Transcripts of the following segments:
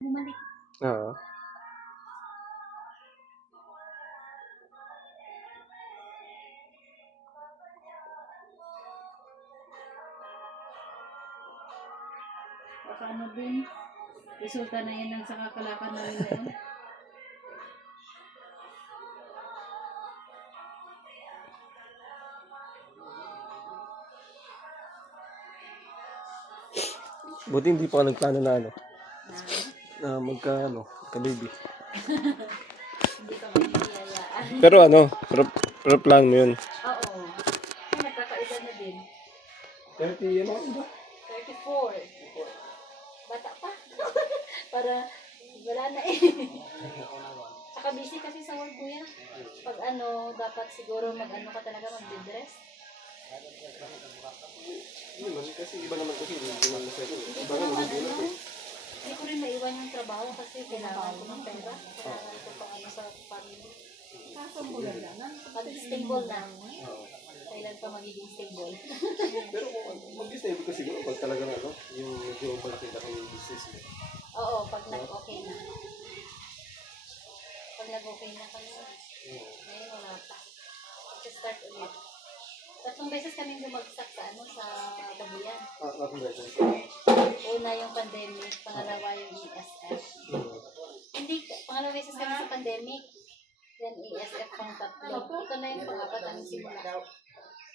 Bumalik. Oo. Baka ano din, resulta na yan ng sa kakalakan namin noon. Buti hindi pa ako nagplano na ano, Na, na magka-baby. hindi pa kami niyayaan. Pero pero plan mo yun. Oo. Kasi nagkakaedad na din. 30 ano ba? 34. Bata pa. Para wala na eh. Saka busy kasi sa work kuya. Pag ano, dapat siguro mag-ano ka talaga, mag-dress. Hindi man, kasi iba naman kasi hindi naman masaya. Hindi Iba ko naman naman nagugulat ano, eh. hindi ko rin maiwan yung trabaho kasi kailangan ko ng pera. Kailangan ko pang ano sa family. Kaso maganda na. Pag stable na. Oo. Kailan pa magiging stable? Pero mag-stable ka siguro pag talagang ano, yung medyo malaki na yung business mo. Oo, pag nag-okay na. Pag nag-okay na kami, ngayon wala pa. Start ulit. 3 beses kami bumagsak sa ano, sa Babuyan. Congratulations. Una yung pandemic, pangalawa yung ESF. Hindi, pangalawang beses kami sa pandemic. Then ESF pang 3. Ito na yung pang-4 ang simula.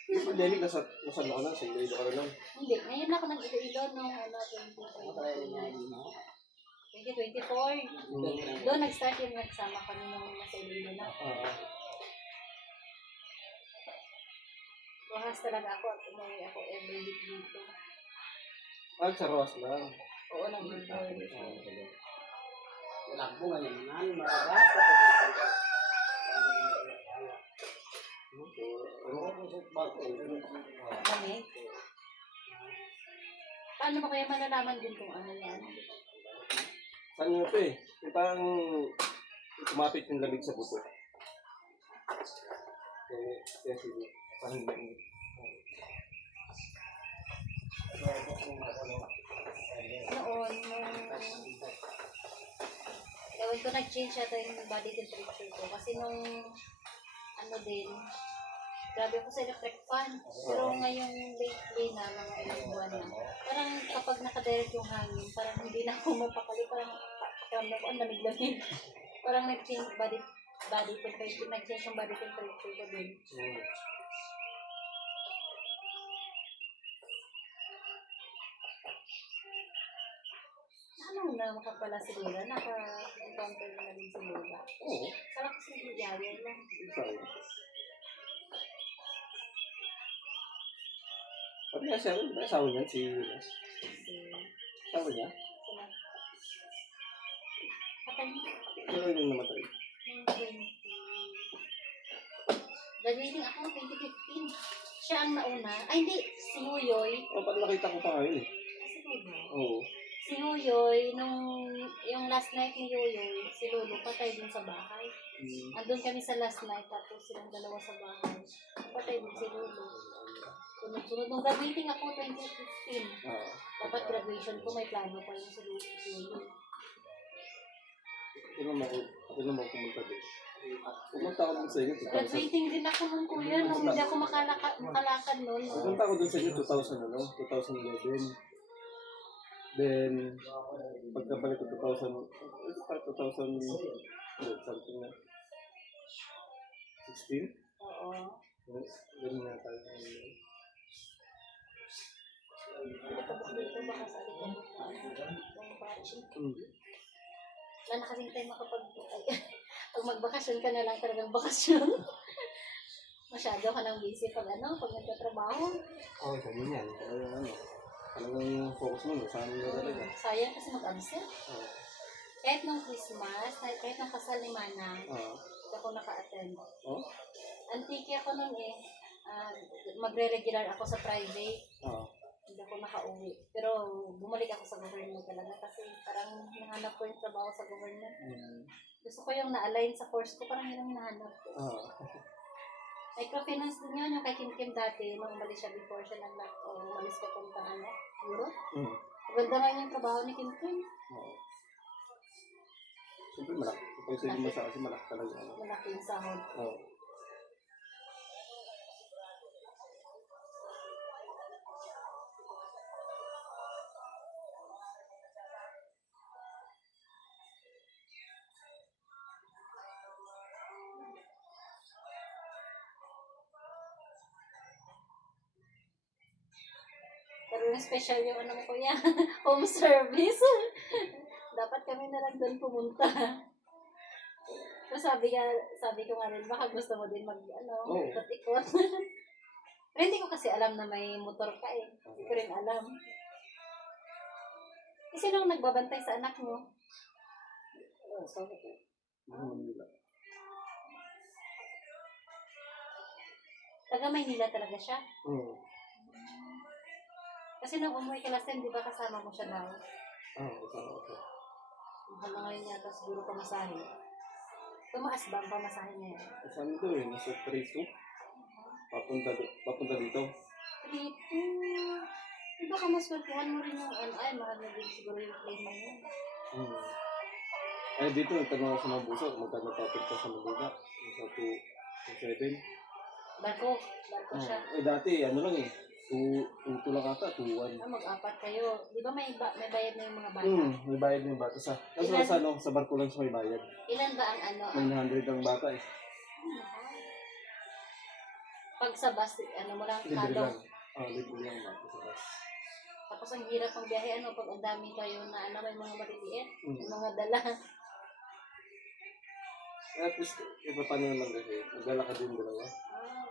Yung pandemic, nasa ano ka lang, sa Iloilo ka na lang. Hindi, ngayon ako nag-Iloilo nung ano, 2024. Doon nag-start yung nagsama kami nung nasa Iloilo na. Rojas talaga ako at umuwi ako every week dito. Sa Roas lang. Oo, nag-enjoy dito. Lakbo nga naman, mararapat. Kami? Paano mo kaya malalaman din kung ano yan? Saan nyo ito eh? Yung parang kumapit yung lamig sa buto. Kaya sige, parang lamig. Noon, ewan ko nag-change yata yung body temperature ko. Kasi nung, ano din, grabe ako sa electric fan. Pero ngayong lately na, mga ilang buwan na, parang kapag nakadirect yung hangin, parang hindi na ako mapakali, parang pakiramdam ko, ang lamig-lamig. Parang nag-change body temperature, nag-change yung body temperature ko din. Ano na makapala si Lola? Naka-encounter na din si Lola. Oo. Sarap kasi nagyayaw lang. Sorry. Pati nga siya, may asawa niya, si Yunas. Asawa niya? Sila. Patay niya. Pero yun namatay. Graduating ako 2015. Siya ang nauna. Ay, hindi. Si Huyoy. Parang nakita ko pa ngayon eh. Si Huyoy. Oo. Si Huyoy, yung last night ni Huyoy, si Lolo, patay din sa bahay. Andun kami sa last night, tapos silang dalawa sa bahay. Patay din si Lolo. Sunod-sunod. Nung graduating ako 2015. Dapat graduation ko, may plano pa yung si Lolo. Ako naman pumunta din. Pumunta ako dun sa inyo, 2000. Graduating din ako nun kuya, nung hindi ako makalakad nun. Pumunta ako dun sa inyo, 2011. Then, pagkabalik ko 2000, something na. 16? Oo. Ganun nga tayo. Alikabok dito baka sa alikabok na yung batching. Wala na kasing time pag magbakasyon ka na lang talagang bakasyon. Masyado ka nang busy pag nagtatrabaho. Oo, ganun yan. Talagang focus mo, saan mo talaga. Sayang kasi mag-absent. Oo. Kahit nung Christmas, kahit nung kasal ni Manang, hindi ako naka-attend. Oh? Antiki ako nun eh. Magre-regular ako sa private. Hindi ako nakauwi. Pero bumalik ako sa government talaga kasi parang nahanap ko yung trabaho sa government. Gusto ko yung na-align sa course ko, parang yun ang nahanap ko. Microfinance din yun, yung kay Kim Kim dati, nung umalis siya before siya umalis ka punta Europe. Maganda nga yung trabaho ni Kim Kim. Siyempre malaki. Kapag sa ibang bansa kasi malaki talaga. Ano. Malaking sahod. Oo. Pero yung special yung ano mo kuya, home service. Dapat kami na lang doon pumunta. So sabi ko nga rin, baka gusto mo din Oo. ikot-ikot. Pero hindi ko kasi alam na may motor ka eh. Hindi ko rin alam. Kasi nung nagbabantay sa anak mo, Sabi ko. Manila. taga Maynila talaga siya. Oo. Kasi nung umuwi ka last time, di ba kasama mo siya daw? Kasama ko siya. Mahal na ngayon yata siguro pamasahe. Tumaas ba ang pamasahe niya? Saan ito eh? Nasa 3-2. Papunta dito. Trito. Di ba kamaswertuhan mo rin yung ay, mahal na din siguro yung plane mo yun. Eh dito, tanong ako sa mga buso, magkano topic ka sa Manila? Sa 2-7. Barko siya. Dati, ano lang eh. 2 lang ata, 2-1. Mag-apat kayo. Di ba may bayad na yung mga bata? May bayad na yung bata sa... Kasi sa barko lang siya may bayad. Ilan ba ang 900 ang bata eh. Pag sa bus, mo lang Libre kalong. lang. Libre lang ang bata sa bus. Tapos ang hirap ng biyahe, pag ang dami kayo na may mga maliliit, Mm. mga dala. At least, paano naman kasi, magdala ka din dalawa. Ah,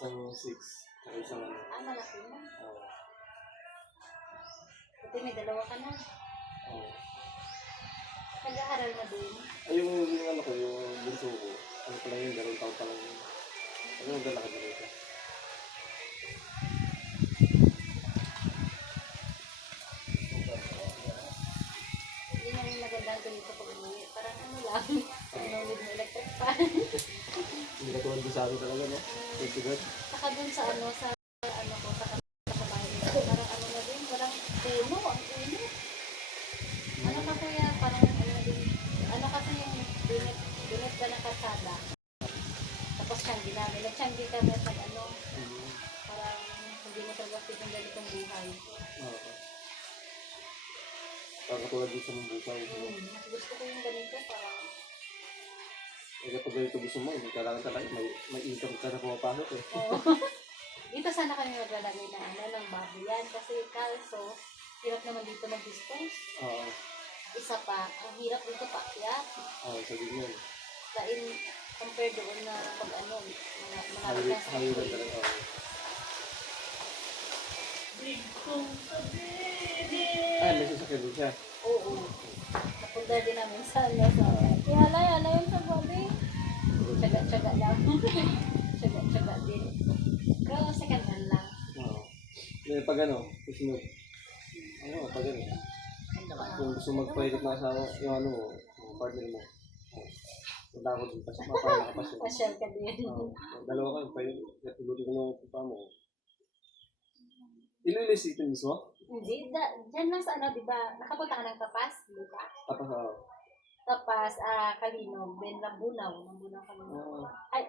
Isang 6, saka isang ano. malaki na. Oo. Buti may dalawa ka na. Oo. Nag-aaral na din. Ay, yung ano ko, yung bunso ko, ano pa lang yun, 2 taon pa lang yun. Ano magdala ka dalawa? Yun ang magandang ganito pag umuwi. Parang lang, no need mo electric fan. Hindi ka tulad sa akin talaga, no? Thank you, God. Saka dun sa sa bahay nila, parang na din, parang puno, ang init. Ano ka kuya, parang din, kasi yung binit ka ng kalsada. Tapos tiyanggi namin, nagtiyanggi kami pag parang hindi mo talaga fit yung ganitong buhay. Oo. Parang katulad din sa mga busaw. Mas gusto ko yung ganito, parang Kapag ganito gusto mo, may kailangan talaga, may income ka na pumapasok eh. oo. Dito sana kami maglalagay ng baboyan kasi kalso, hirap naman dito mag-dispose. Oo. Isa pa, ang hirap dito paakyat. Sabi mo yun. Lain compare doon na pag malapit na sa Highway highway. talaga. May sasakyan din siya. Oo. Napunta din namin sa Yala yun sa babi. Tsaga-tsaga lang. Tsaga-tsaga din. Pero second hand lang. Oo. Pag susunod. Pag kung gusto magpahilit na asawa, yung yung partner mo. Punta ako dito kasi para nakapasyon. Pasyal ka din. Dalawa kayo, pagluto ko ng pupa mo. Ililis ito mismo? Hindi. Diyan lang sa di ba? Nakapunta ka ng Tapas, di ba? Tapos Tapas, Kalinog, then Lambunaw. Lambunaw Kalinog. Ay,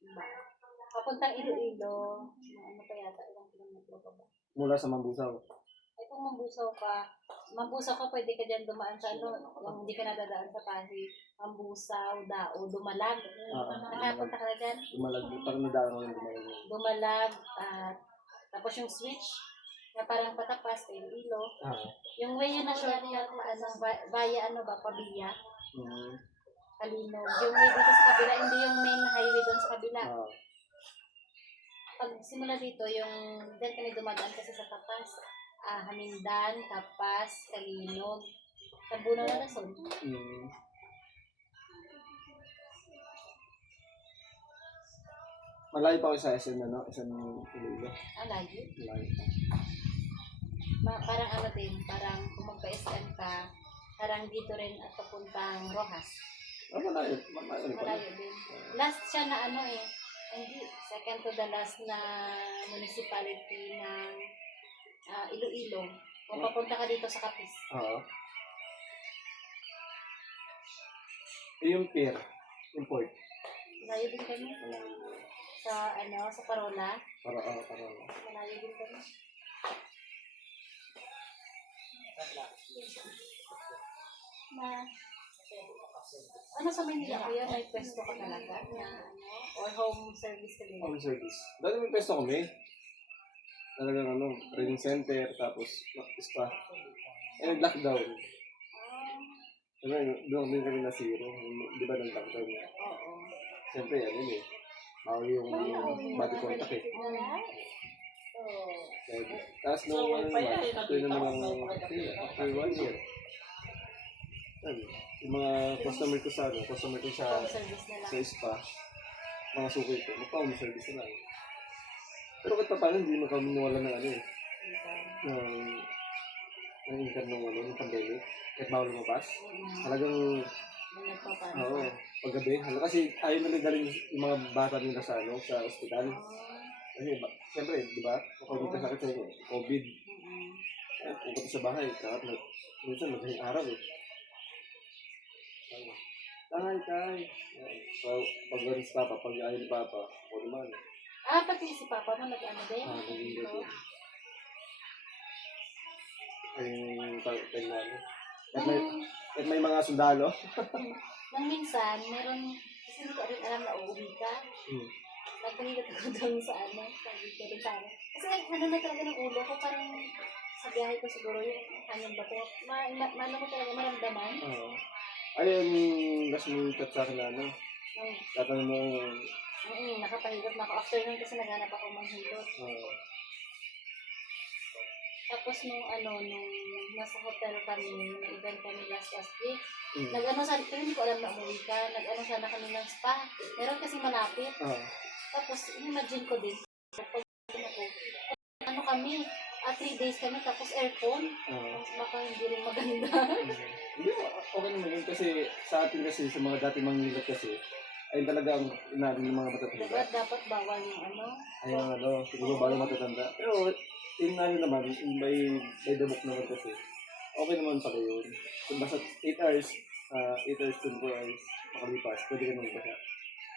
diba? Papuntang Iloilo. Ano pa yata? Ilang kilometro pa ba? mula sa Mambusaw. Ay, kung mambusaw ka, pwede ka dyan dumaan sa yung hindi ka nadadaan sa Pasig. Mambusaw, Dao, Dumalag. Nakapunta ka na dyan? Dumalag, parang nadaan ko yung dumalag. Dumalag, tapos yung switch, na parang patapas, Iloilo. Yung way yun na shortcut, via Pabiya, Kalinog. Yung way dito sa kabila, hindi yung main highway doon sa kabila. Pag simula dito, yung dyan kami dumadaan kasi sa Tapas, Hamindan, Tapas, Kalinog, Lambunaw na Rason. Malayo pa ako sa SM SM Iloilo. Lagi. Malayo pa. Parang parang kung magpa-SM ka, parang dito rin at papuntang Rojas. Malayo. Malayo rin pala. Malayo din. Last siya na hindi, second to the last na municipality ng Iloilo. Kung papunta ka dito sa Capiz. Oo. yung pair, import. Malayo din kami. Sa sa Parola. Para. Malayo din kami. Ano sa Manila kuya? May pwesto ka talaga na or home service ka din? Home service. Dati may pesto kami. Talagang training center, tapos spa. Nag-lockdown. Doon kami na zero. Di ba nag-lockdown nga? Oo. Siyempre, bawal yung body contact eh. Tapos nung after naman after 1 year, yung mga customer ko sa Home service na lang. sa spa, mga suki ko, magpa-home service na lang. Pero kahit pa paano, hindi mo kami nawala ng ng income ng pandemic. Kahit bawal lumabas. Talagang, oo, paggabi. Kasi ayaw na nagdaling yung mga bata nila sa ospital. Kasi, siyempre, di ba? Kapag magkasakit sa inyo, COVID. Pupunta sa bahay, minsan madaling araw eh. Tay. Pag galing si Papa, pag ayaw ni Papa, o naman. Pati si Papa mo nag-ano din? Naging gabi. Ay, pag namin. At may mga sundalo. Nang minsan, meron, kasi hindi ko rin alam na uuwi ka. Nagpahilat ako doon sa sabi ko rin sa akin. Kasi na talaga ng ulo ko, parang sa biyahe ko siguro yung hangin bato. Ano ko talaga maramdaman. Ayun, last minute sa akin na tatanong mo. Nakapahilot na ako. After nun kasi naghanap ako manghilot. Tapos nung nasa hotel kami, nung event kami last week, hindi ko alam na umuwi ka, sana kami ng spa. Meron kasi malapit. Tapos, imagine ko din, kami, 3 days kami, tapos aircon. Tapos baka hindi rin maganda. Hindi, okay naman yun kasi sa atin kasi, sa mga dati manghilot kasi, ayun talaga ang inabi ng mga matatanda. Diba, dapat bawal yung Ayun, siguro bawal matatanda. Pero, yun naman, by the book naman kasi, okay naman pala yun. Kung basta 8 hours, 8 hours, 24 hours, makalipas, pwede ka naman basa.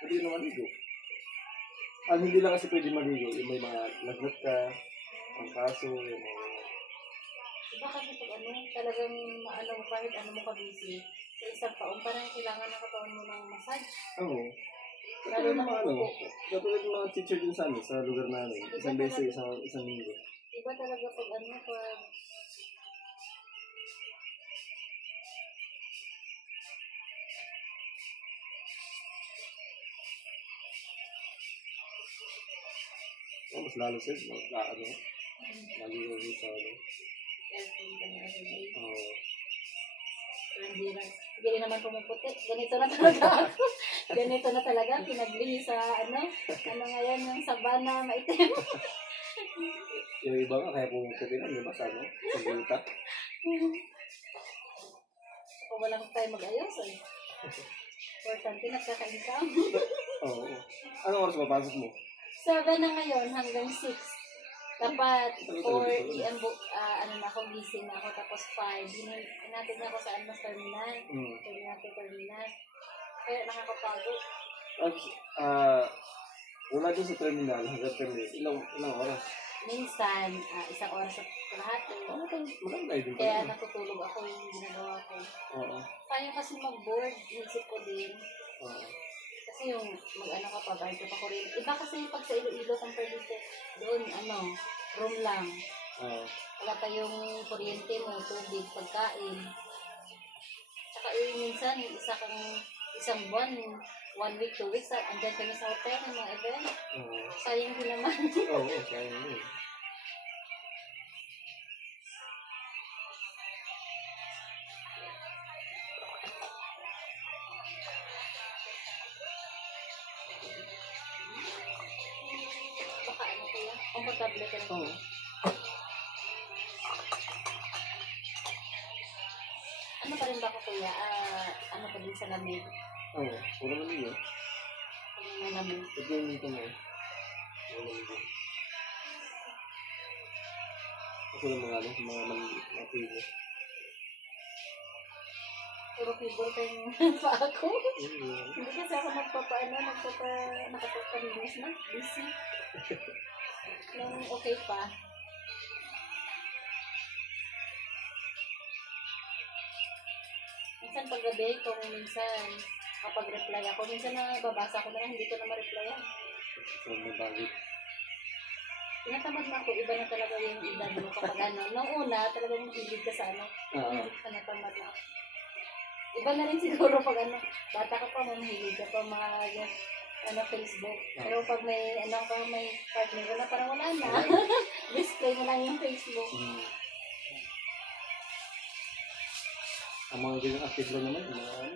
Pwede ka naman maligo. Hindi lang kasi pwede maligo, yung may mga lagnat ka, ang kaso, yung mga... Diba kasi pag talagang kahit mo ka-busy, sa isang taon, parang kailangan nakatawan mo ng massage. Oo. Lalo na katulad ng mga teacher din sa amin, sa lugar namin, isang beses, isang linggo. Diba talaga pag Mas lalo sa'yo, maligo sa aircon ka na everyday. Oo. Hindi rin naman pumuputi. Ganito na talaga ako. Ganito na talaga. Pinaglihi sa ngayon, yung sabana maitim. Yung iba nga, kaya pumuputi na, di ba, sa buta. Kung walang tayo mag-ayos, importante nagkaka-income. Oo. Anong oras mapasok mo? 7 na ngayon hanggang 6. Dapat 4 AM ako gising na ako, tapos 5 hinatid na ako sa Almas Terminal. Terminal. Kaya nakakapagod. Wala dun sa terminal hanggang terminal, ilang oras? Minsan, 1 oras at kalahati. Maganda din Kaya pala. natutulog ako yung ginagawa ko. Oo. Kaya kasi mag-board, isip ko din. Kasi yung ka pa, bayad ka pa kuryente. Iba kasi pag sa Iloilo, compared dito, doon, room lang. Wala pa yung kuryente mo, tubig, pagkain. Tsaka minsan, isang buwan, 1 week, 2 weeks, andyan kami sa hotel, ng mga event. Sayang din naman. Oo, sayang din. Baka kuya, komportable ka rin. Oo. Pa rin ba ko kuya? Pa din sa lamig? Oo, puro lamig yun. Puro lamig. Ito yung dito mo. Puro lamig yun. Ako lang mga pili. Puro keyboard yung pa ako. Hindi kasi ako nakapagpalinis na. Busy. Nung okay pa. Minsan paggabi, kung minsan kapag reply ako, minsan nababasa ko na lang, hindi ko na ma-replyan. So, may bagay. Tinatamad na ako, iba na talaga yung edad mo kapag ano. Nung una, talagang hilig ka sa ano. Hilig ka na tamad na. Iba na rin siguro pag ano, bata ka pa, mahilig ka pa mga Facebook. Pero pag may partner ka na, parang wala na. Display mo lang yung Facebook. Ang mga ganyan active lang naman, mga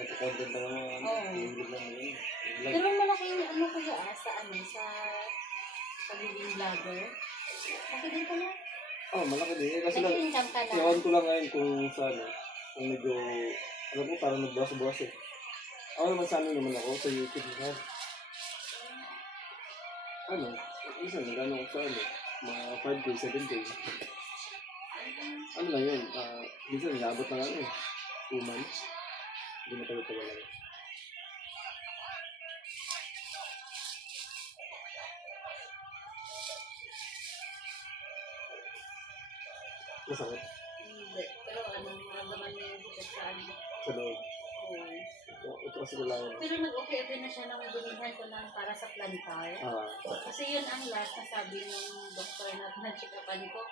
nagko-content lang naman, hilig lang naman. Pero malaking kaya sa pagiging vlogger. Laki din pala. Malaki din. Kasi lang, Nag-income ka na. iwan ko lang ngayon kung kung medyo, alam mo, parang nagbuwas-buwas eh. Ako naman naman ako sa YouTube na. Minsan nagano ako sa mga 5 days, 7 days. Lang yun, minsan nilabot na 2 months. Hindi na tagal-tagal lang. Masakit. Hindi. Pero maramdaman niya yung dito sa ano. Sa loob. Ito kasi kailangan. Pero nag-okay na siya nang binigyan ko ng para sa plantar. Kasi yun ang last na sabi ng doktor na check-upan ko.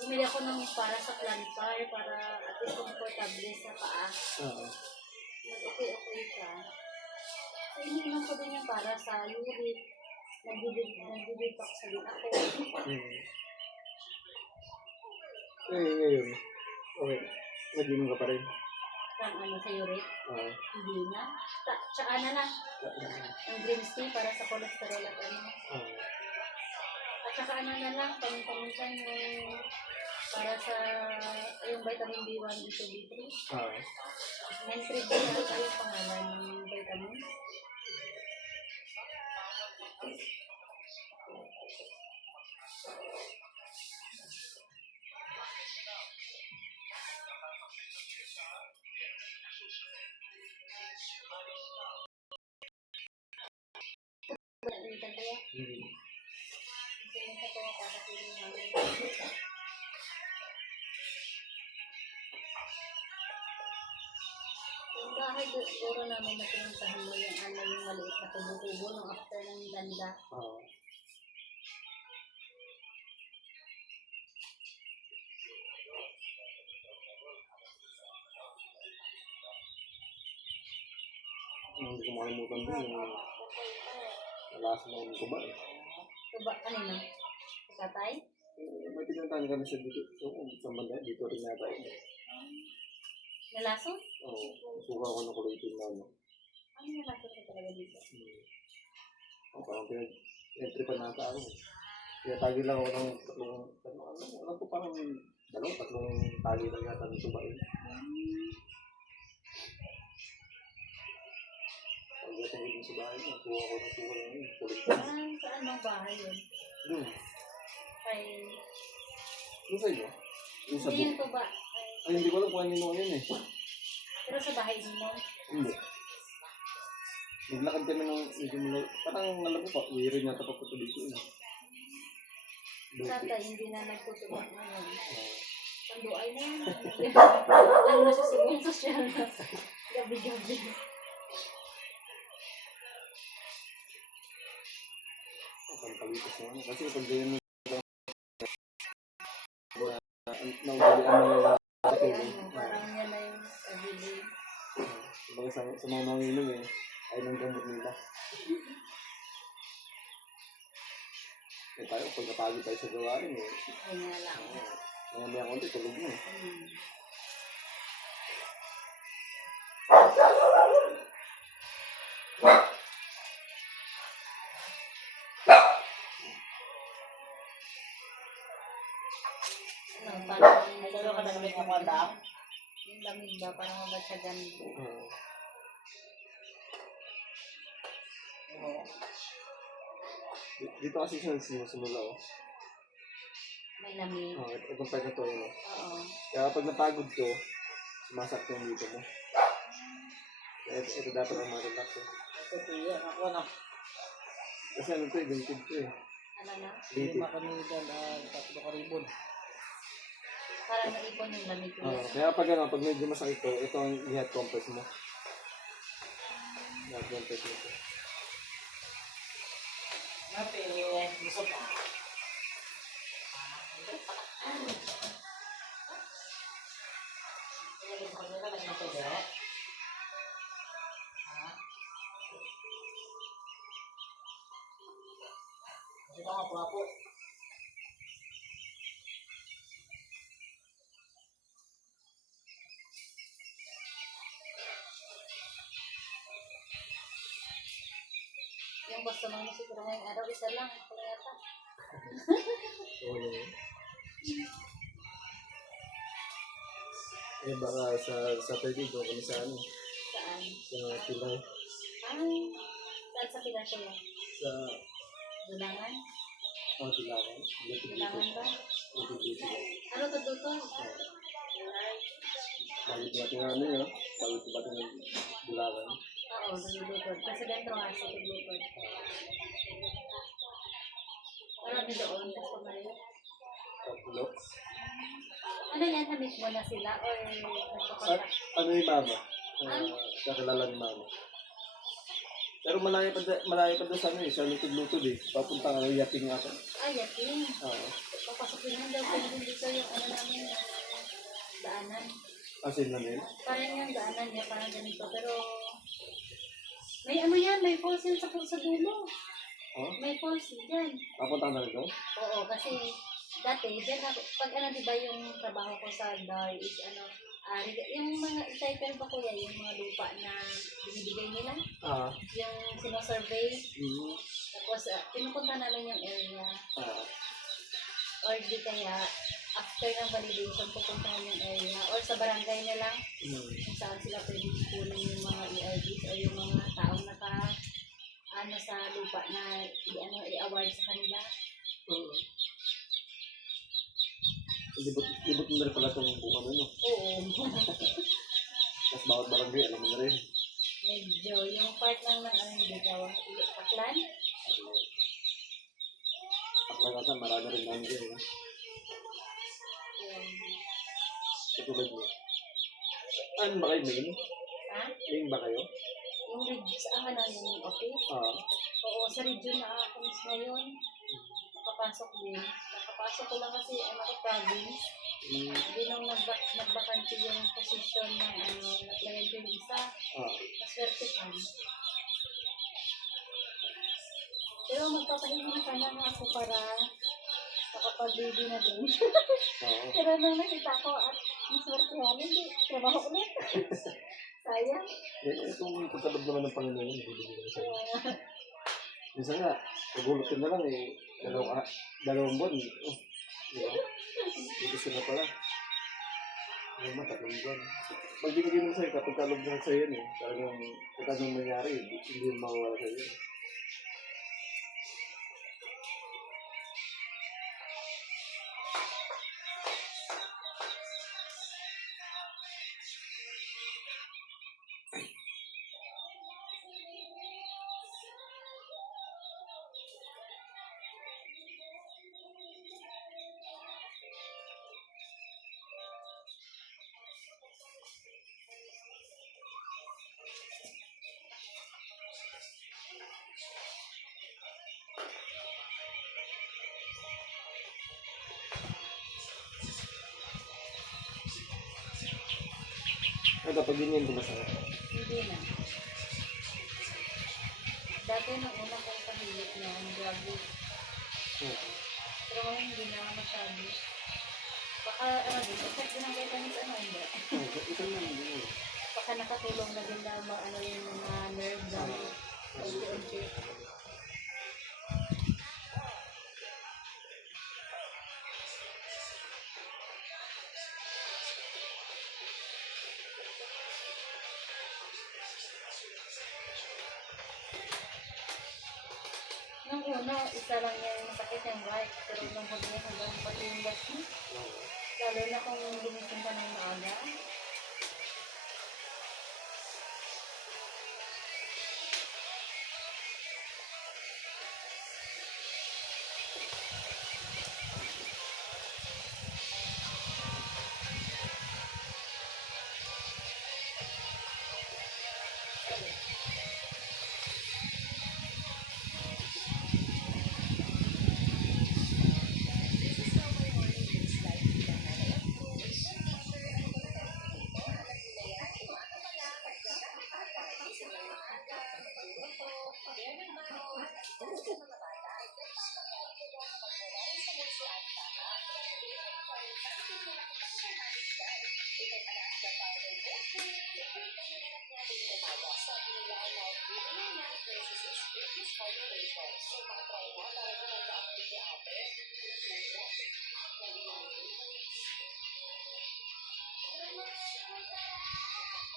Bumili ako ng para sa plantar para at least comfortable sa paa. Nag-okay siya. So, iniinom ko din yung para sa uric. Nag-detox sa din ako. Ngayon. Okay. Nag-inom ka pa rin. Sa uric? Hindi na. Tsaka na. Ang green tea para sa cholesterol at At saka na lang, paminsan yung para sa yung vitamin B1, B2, B3. Mentrib na tayo pangalan ng vitamin. Yung bahay siguro namin na pinuntahan mo yung yung maliit na tubo-tubo nung after ng ganda. Hindi ko makalimutan din yung nalasa na yung kuba eh. Kuba, ano na? Katay? May pinuntahan kami siya dito. Sa banda, dito rin nata yun. Nalason? Suka ko ng kulay itim na Ano nalason ka talaga dito? Parang pinag-entry nata ako. Kaya tagi lang ako ng alam ko parang tatlong tali lang yata ng tuba yun. Pagdating dito sa bahay mo, suka ko ng suka lang yun. Saan bang bahay yun? Doon. Yung sa inyo? Yung sa hindi yung tuba. Hindi ko alam kung ano yun eh. Pero sa bahay mo? Hindi. Naglakad kami ng medyo mula. Parang alam ko pa, weird na tapos ko dito eh. Tatay, hindi na nagtutubak ngayon. Panduay na yun. Ano na sa sigong sosyal na. Gabi-gabi. Palitas naman. Kasi pag ganyan mo naugalian mo na parang yan na yung everyday. Sa mga manginom ay nang gamot nila. Tayo, pagkapagod tayo sa gawain Ay nga lang. May konti, tulog na Parang Dalo ka na lamig ng wala. yung lamig ba, parang mabatsagan. Dito kasi siya sinusimula May lamig. Itong part na to, yun. Oo. Kaya kapag napagod ko, sumasakit yung dito mo. Kaya ito dapat ang ma-relax eh. Ito tiya, ako na. Kasi ano to eh, gated to eh. Ano na? Gated. Lima kami dyan, tatlo ka ribon. Para naipon yung lamig ko. Kaya pag medyo masakit to, ito ang i-head compress mo. Head compress mo to. Napi, gusto pa. Gusto pa nila lang yung pwede. Kasi ito nga po. Yung customer mo siguro ngayong araw, isa lang. Ako na yata. Oo yun. Eh baka sa Saturday doon kami sa ano, Saan? sa Pilay. Ay, saan sa Pinasya? Sa Dulangan? Dilawan. Dulangan ba? Ano to dito? Bagit natin nga ano yun. Bagit natin ng Dilawan. Oo, nililipod. Kasi dentro nga sa nililipod. Marami doon, tapos pumalik. Tatlo. Ano yan, na-meet mo na sila or At nagpakontak? ano yung mama? Kakilala ni mama. Pero malayo pa doon sa ano eh, sa lutod-lutod eh. Papunta ka ng yating nga ako. Ay, yating. Oo. Papasok din daw pwede din dito yung ano namin, daanan. Asin namin. Parang yung daanan niya, parang ganito. Pero, may ano yan, may falls yan sa dulo. Oh? May falls yan. Papunta ka na rin Oo, kasi dati, dyan ako, pag ano diba yung trabaho ko sa DAR is ano, yung mga title ba kuya, yung mga lupa na binibigay nila, yung sinosurvey, tapos pinupunta namin yung area, or di kaya, after ng validation, pupuntahan yung area, or sa barangay na lang, kung saan sila pwede kunin yung mga ERDs o yung mga taong ano sa lupa na i-award sa kanila. Libot mo na rin pala itong bukan ano. Oo. Tapos bawat barangay, alam mo na rin. Medyo, yung part lang ng ano hindi ka, Paklan? Paklangatan, marami rin namin dyan. Katulad mo. Ano ba kayo, main? Ha? Main ba kayo? Yung sa ano, yung office? Oo, sa region na ako ngayon. Nakapasok din. Nakapasok ko lang kasi ano ko province. Hindi nung nagbakanti yung position ng ano, naglayan ko yung isa. Maswerte ka. Pero magpapahinga na sana nga ako para makapag-baby na din. Pero nung nakita ko at maswerte nga, hindi. Trabaho ulit. Sayang. Itong pagkabag naman ng Panginoon, bibigyan ko sa'yo. Minsan nga, nagulot ka na lang eh. Dalawang buwan. Diba? Gusto na pala. Ano ba, 3 buwan. Pag binigyan mo sa'yo, kapag kalog na sa'yo yan eh. Talagang, kung anong mangyari, hindi mo mawawala sa'yo. Kapag ganyan, tumasaya. Hindi na. Dati nung una kong kahilit na, grabe. Pero ngayon hindi na masyado. Baka ano din, effect din ang vitamins ano, hindi. Ito lang, hindi. Baka nakatulong na din na ano yung mga nerve na unti-unti. Nung una, isa lang yung sakit yung right. Pero nung huli hanggang pati yung gas mo. Oo. Lalo na kung gumising ka ng maaga.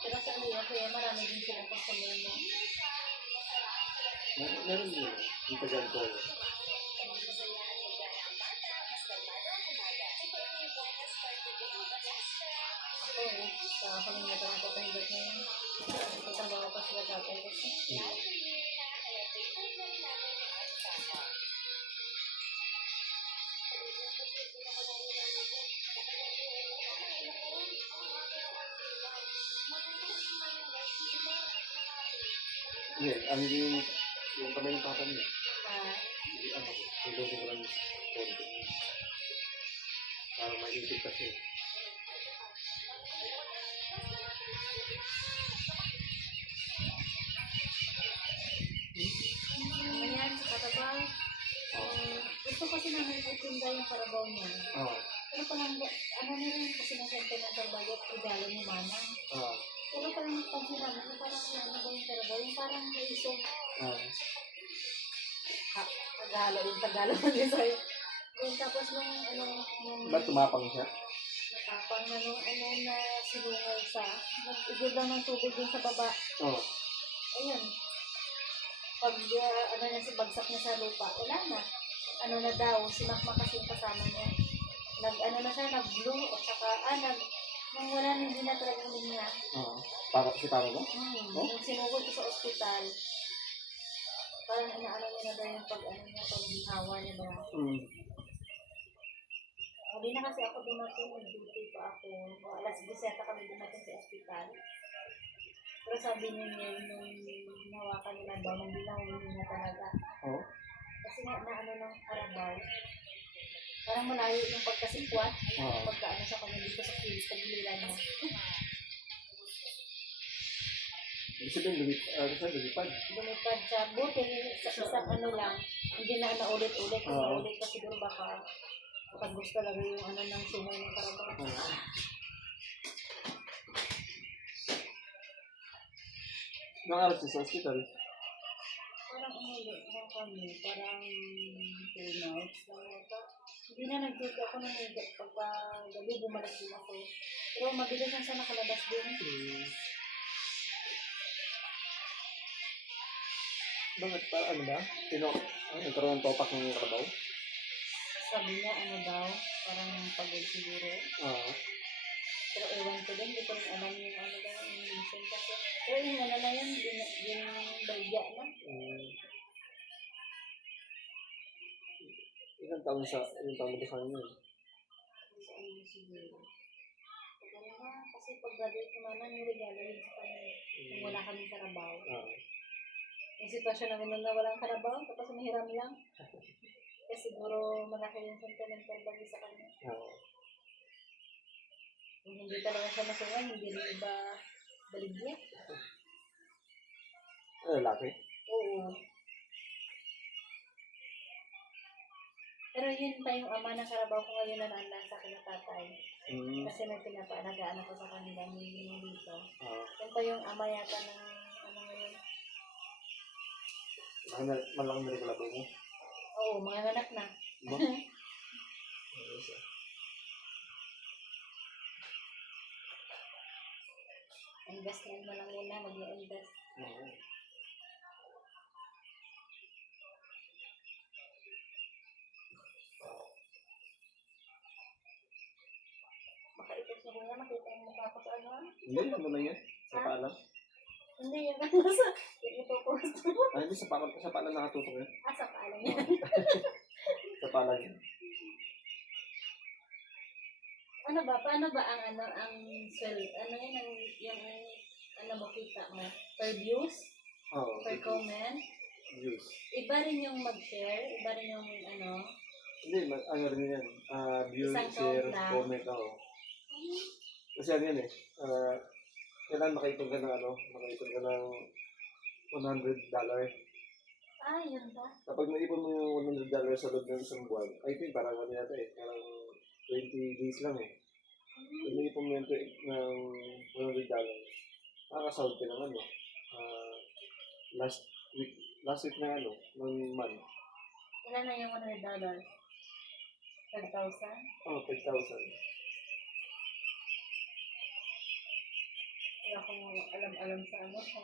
Pero sa iyo, kaya marami din silang customer mo. Meron din yun. Yung tagal ko. Oo, sa kami nagkakapahingat ngayon. Nagtatrabaho pa sila tatay kasi. Hindi, ang yung kamay ng papa niya. Ah, Yung doon ko lang konti. Para maibig kasi. Ayan, sa Katabaw. Gusto kasi namin itinda yung Karabaw niya. Oo. Pero parang, ano na rin kasi na sentimental budget, regalo ni Mama. Oo. Pero parang pansin namin, yung parang ano ba yung Karabaw, yung parang naisong, Oo. Tagalog din sa'yo. Yung tapos nung Ba't tumapang siya? matapang na na sinungal sa, nag-igod lang ng tubig din sa baba. Oo. Ayun, pag ano niya si bagsak niya sa lupa, wala na. Ano na daw, si Makmak kasi yung kasama niya. Ano na siya, nag-blue, at saka, nang wala na, hindi na talagang linya. Oo. Para kasi para ba? Oh? Nung sinugod ko sa ospital, parang inaano niya na daw yung pag-hawa niya ba. Hindi na kasi ako dumating, nag-duty pa ako. Alas 10 kami dumating sa ospital. Pero sabi niya nung hinawakan nila daw, hindi na humingi na talaga. Oo. Kasi nga naano ng Karabaw. Parang malayo yung pagkasikwat. Oo. Pagkaano sa kanya dito sa kilis, pagbililan mo. Ibig sabihin, lumipad. Lumipad siya. Buti sa isang ano lang, hindi na naulit-ulit. Kung Oo. naulit pa siguro baka gusto lang yung ano ng sungay ng Karabaw. Oo. Nang araw siya sa ospital. Parang umulit na kami, parang 2 nights lang ata. Hindi na nag-duty ako ng pagka gabi, bumalik din ako. Pero mabilis lang siya nakalabas din. Bakit? Para ano ba? Nagkaroon ng topak ng Karabaw? Sabi niya ano daw, parang pagod siguro. Oo. Pero ewan ko din, hindi ko rin alam yung ano daw, yung reason kasi. Pero yung ano na yun, yung bagya na. Ilang taon mo sa inyo? Sa ano siguro. Pagkala na, kasi pag graduate ko naman, yung regalo yun sa kanya. Kung wala kami Karabaw. Oo. Yung sitwasyon namin nung na walang Karabaw, tapos mahiram lang. Kasi siguro malaki yung sentimental value sa kanya. Oo. Kung hindi talaga siya masungay, hindi rin iba baligya. Lalaki? Oo. Pero yun pa yung ama ng Karabaw ko ngayon na nasa akin ng tatay. Kasi may pinapaalagaan ako sa kanila yung dito. Yun pa yung ama yata ng ano ngayon. Malaki na rin kalabo mo? Oo, mga anak na. Ba? Invest na lang muna, mag-i-invest. Oo. kuya, makita yung mukha ko sa ano. Hindi, ano lang yan? Sa paa lang? Hindi, yung ano sa, yung ipopost mo. Hindi, sa paa lang nakatutok yan. Sa paalam yan. Sa paa lang yan. Ano ba, paano ba ang ano, ang ano yun, yung ano mo kita mo? Per views? Oo. Per comment? Views. Iba rin yung mag-share? Iba rin yung ano? Hindi, ano rin yan. View, Isang share, count lang. comment, oo. Kasi ano yan eh. Kailangan makaipon ka ng ano, makaipon ka ng $100. Yun ba? Kapag naipon mo yung $100 sa loob ng isang buwan, I think parang ano yata eh, parang 20 days lang eh. Pag naipon mo yung ng $100, makakasahod ka ng ano, last week na ano, ng month. Ilan na yung $100? 5,000? Oh, 5,000. Wala akong alam-alam sa ano, sa...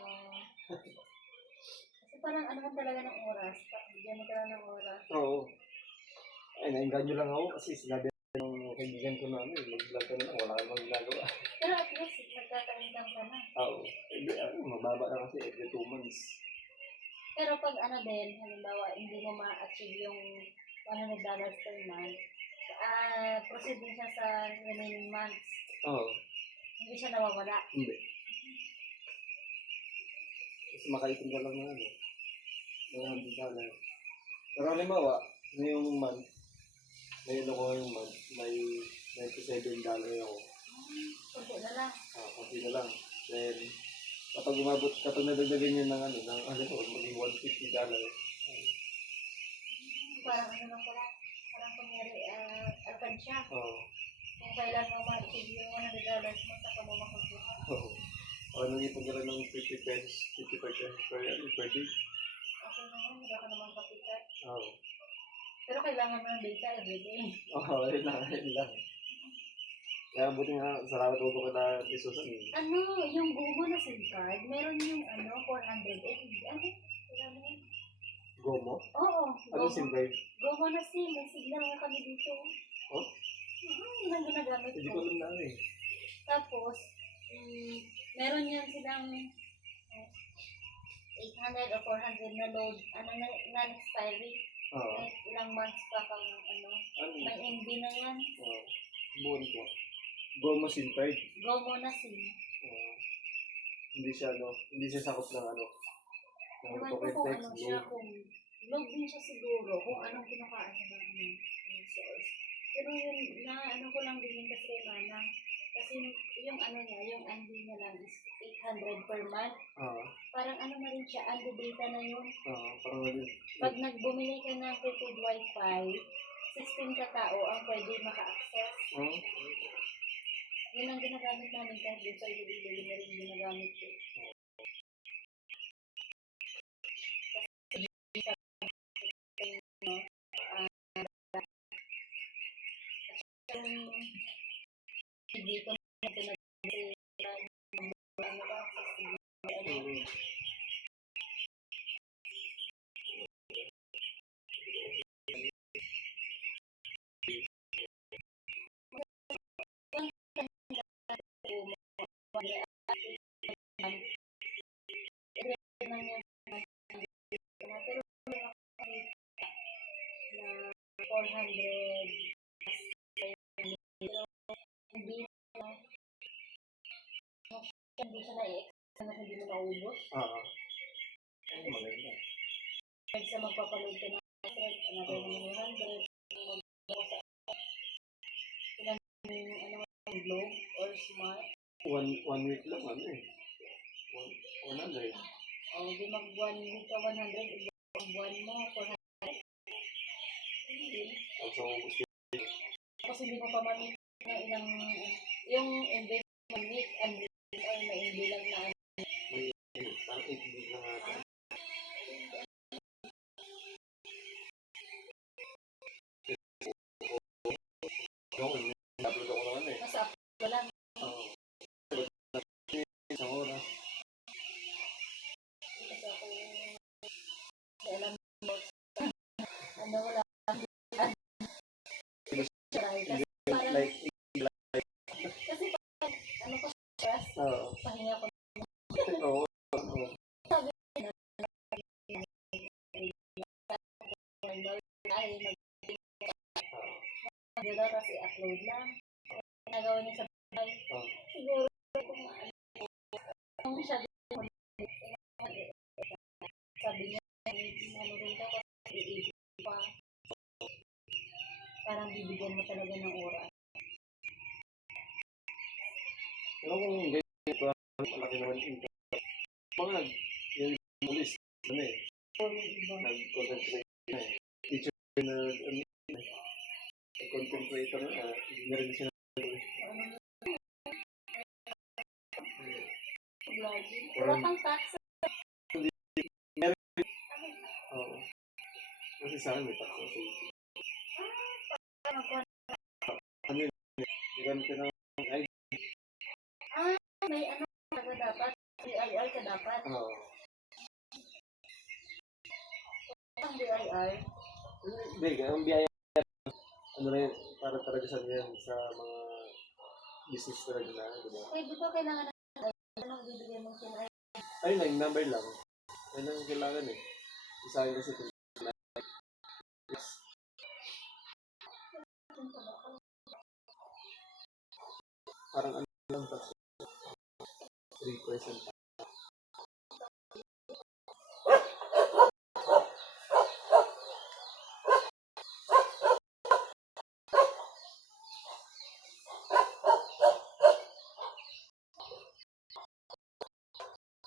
Kasi parang ano ka talaga ng oras. Bigyan mo talaga ng oras. Oo. Ay, nainganyo lang ako kasi sinabi ng kaibigan ko na ano, mag-vlog ka na lang, wala ka namang ginagawa. Pero at least, nagkaka-income ka na. Oo. Hindi, mababa na kasi every 2 months. Pero pag ano din, halimbawa, hindi mo ma-achieve yung $100 per month, proceed din siya sa remaining months. Oo. Hindi siya nawawala. Hindi. Kasi makaipon ka lang na ano. $100. Pero halimbawa, ngayong month, may ano ko ngayong month, may $97 ako. Kunti na lang. Kunti na lang. Then, kapag nadagdagan yun ng ano, maging $150. Parang ano lang pala, parang kunyari, alkansya. Oo. Kung kailan mo ma-achieve yung $100 mo, saka mo makukuha. Oo. Ano, ipon ka lang ng 50 pesos, 55 pesos per day. Okay na yun, wala ka naman kapital. Oo. Pero kailangan mo ng data everyday. Oo, yun lang. Kaya buti nga, salamat uto ka na Susan. Ano, yung Gomo na SIM card, meron yung ano, 400. Ano yun? Gomo? Oo, Ano SIM card? Gomo na SIM, may signal na kami dito. Oh? Yun ang ginagamit Hindi ko. ko alam na eh. Tapos, meron yan silang 800 o 400 na load, non-expiry. Oo. Kahit ilang months pa pang ano, Ano? may MB na yan. Oo. Buwan ko. Gomo SIM card. Gomo na SIM. Oo. Hindi siya sakop ng ano. Ng Ewan ko token kung text, ano siya, load. kung log din siya siguro, kung anong kinukaan niya ng ano, yung source. Pero yun, ano ko lang din kasi kay mama. Kasi yung ano niya, yung MB niya lang is 800 per month. Oo. Parang ano na rin siya, under data na yun. Oo. Parang ano. Pag nagbumili ka ng prepaid wifi, 16 katao ang pwede maka-access. Oo. Yun ang ginagamit namin kahit doon sa ibili na rin ginagamit ko. Hindi ko na ano ba, Oo. pero na 400 hindi siya na-i-extend na hindi mo naubos. Oo. Ay, maganda. Pag sa magpapaload ka ng 100, another naman 100, ilan yung Globe or Smart. One week lang, ano eh. 100. Di mag 1 week ka 100, ang buwan mo 400. Tapos ako gusto. Kasi hindi mo pa mamit na ilang, yung invest mamit, unlimited or may hindi lang na May parang 8 days lang ata. Upload ako naman eh. nasa upload ka lang. Oo. Isang oras. Kasi ako, alam mo, ano wala, Like, kasi income. Mga, yung police, ano eh, nag-concentrate na eh. Teacher na, ano, content creator na, hindi na rin siya. Wala kang tax. Oo. Kasi sa akin may tax na safety. Ano yun? Meron ka ng ID. May ano ka dapat. DIR ka dapat. Oo. Ang DIR. Hindi, ang biyaya, ano na yun, para talaga sa yan, sa mga business talaga na, di ba? Eh, di ba kailangan ng anong bibigyan mong sinay? Ayun lang, number lang. Ayun lang ang kailangan eh. Isa akin kasi parang ano lang tax 3%.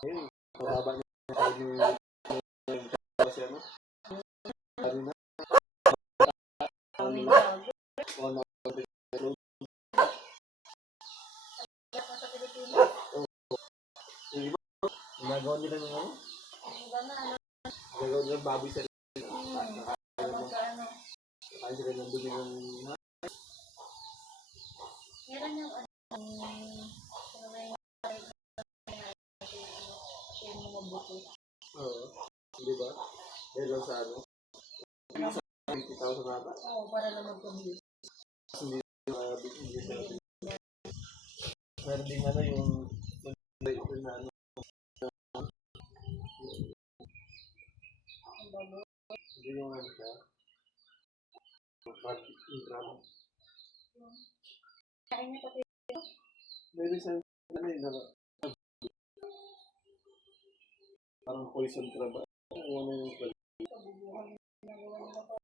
Ayun, mababa na yung kasi ano, ano na, Ang ano, bago. ano, Dapat sa Pilipinas. yung iba, ginagawa nila ng ano, Ang gana, ano. ginagawa nila ng baboy sa Magkaano. kain sila ng dumi ng Meron yung ano na yung mga buto. oo, di ba? Dahil lang sa ano, sa 50,000 nata, Oo, para lang mag-commute. hindi business natin. Meron din ano yung na ano, Ang bago. hindi yung ano siya, income. Kain niya pati. Meron sa ano yun, ano, parang poison crab. Ano yung pwede? Kabubuhan na gawa nila pa.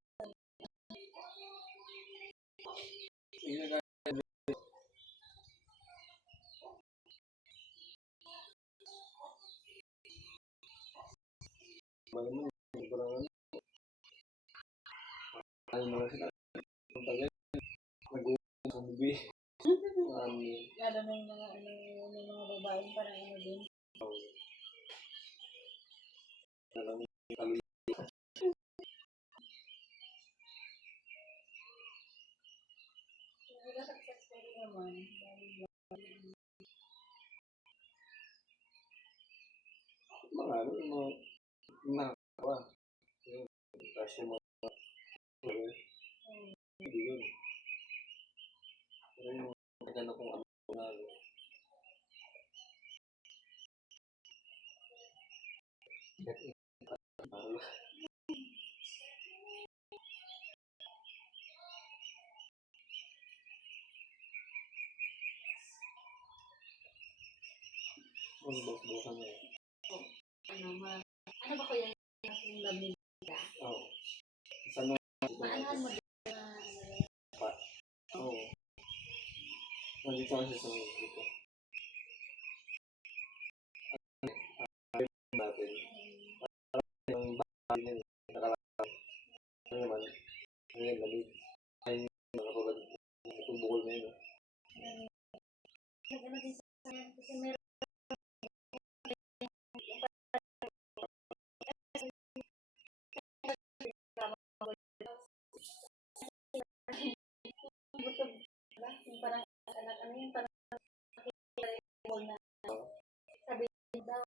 Malamang, hindi ko lang ano. Ano naman sila? Ang tagal, nag-uusap sa bibi. Lalo na yung mga ano, yung mga babaeng parang ano din. Alam kami. Hindi ka successful naman. Mga ano, mga nakawa. Kasi mga hindi yun. Pero yung maganda kung ano na ano. Ang bos-bosan na yun. Ano ba ko yung lamig? Oo. Sa mga Maanahan mo din na pa. Oo. Nandito kasi sa mga dito. Natin. Yung bahay na yun. Nakalakang. Ano naman? Ano yung lamig? Ay, mga tulad. Itong bukol na yun. ano din sa kasi meron buto ba? Yung parang anak ano yung parang na sabi daw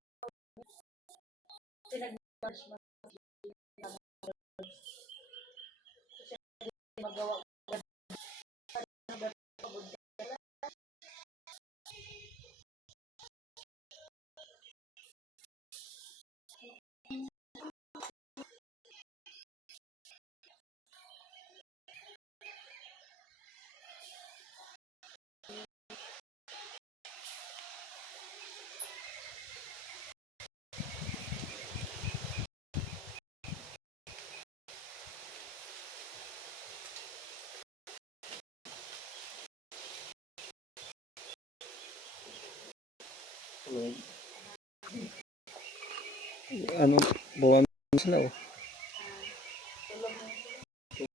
pinag-march mo magawa Ano yun? Ano, bawan sila oh. Tulog mo sila.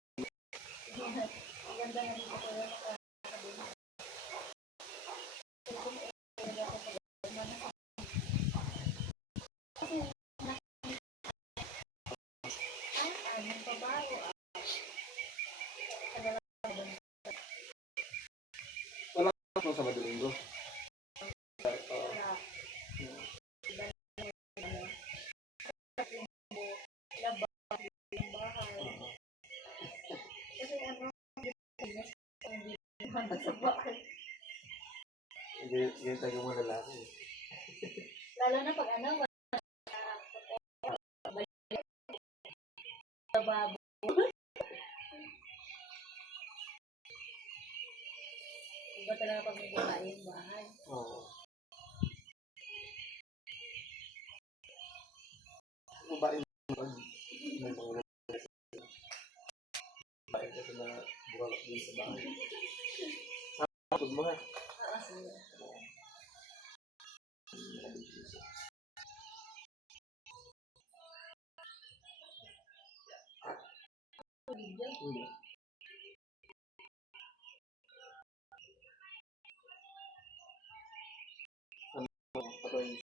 Ang ganda nga dito ko yun. Anong babae? Wala ako sa Madalinggo. Kasi ano, sa bahay. Ganyan tayo mga lalaki. Lalo na pag ano, babo. Iba talaga pag may babae yung bahay. Oo. Babae naman. May mga babae kasi na bukalak din sa bahay. Sapod mo ha. Oo, sige. Video. Hindi. Patuloy.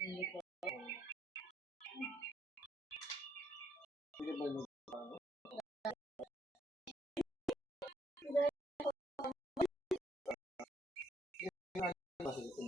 Hindi ko. Hindi ba yung kasi ito?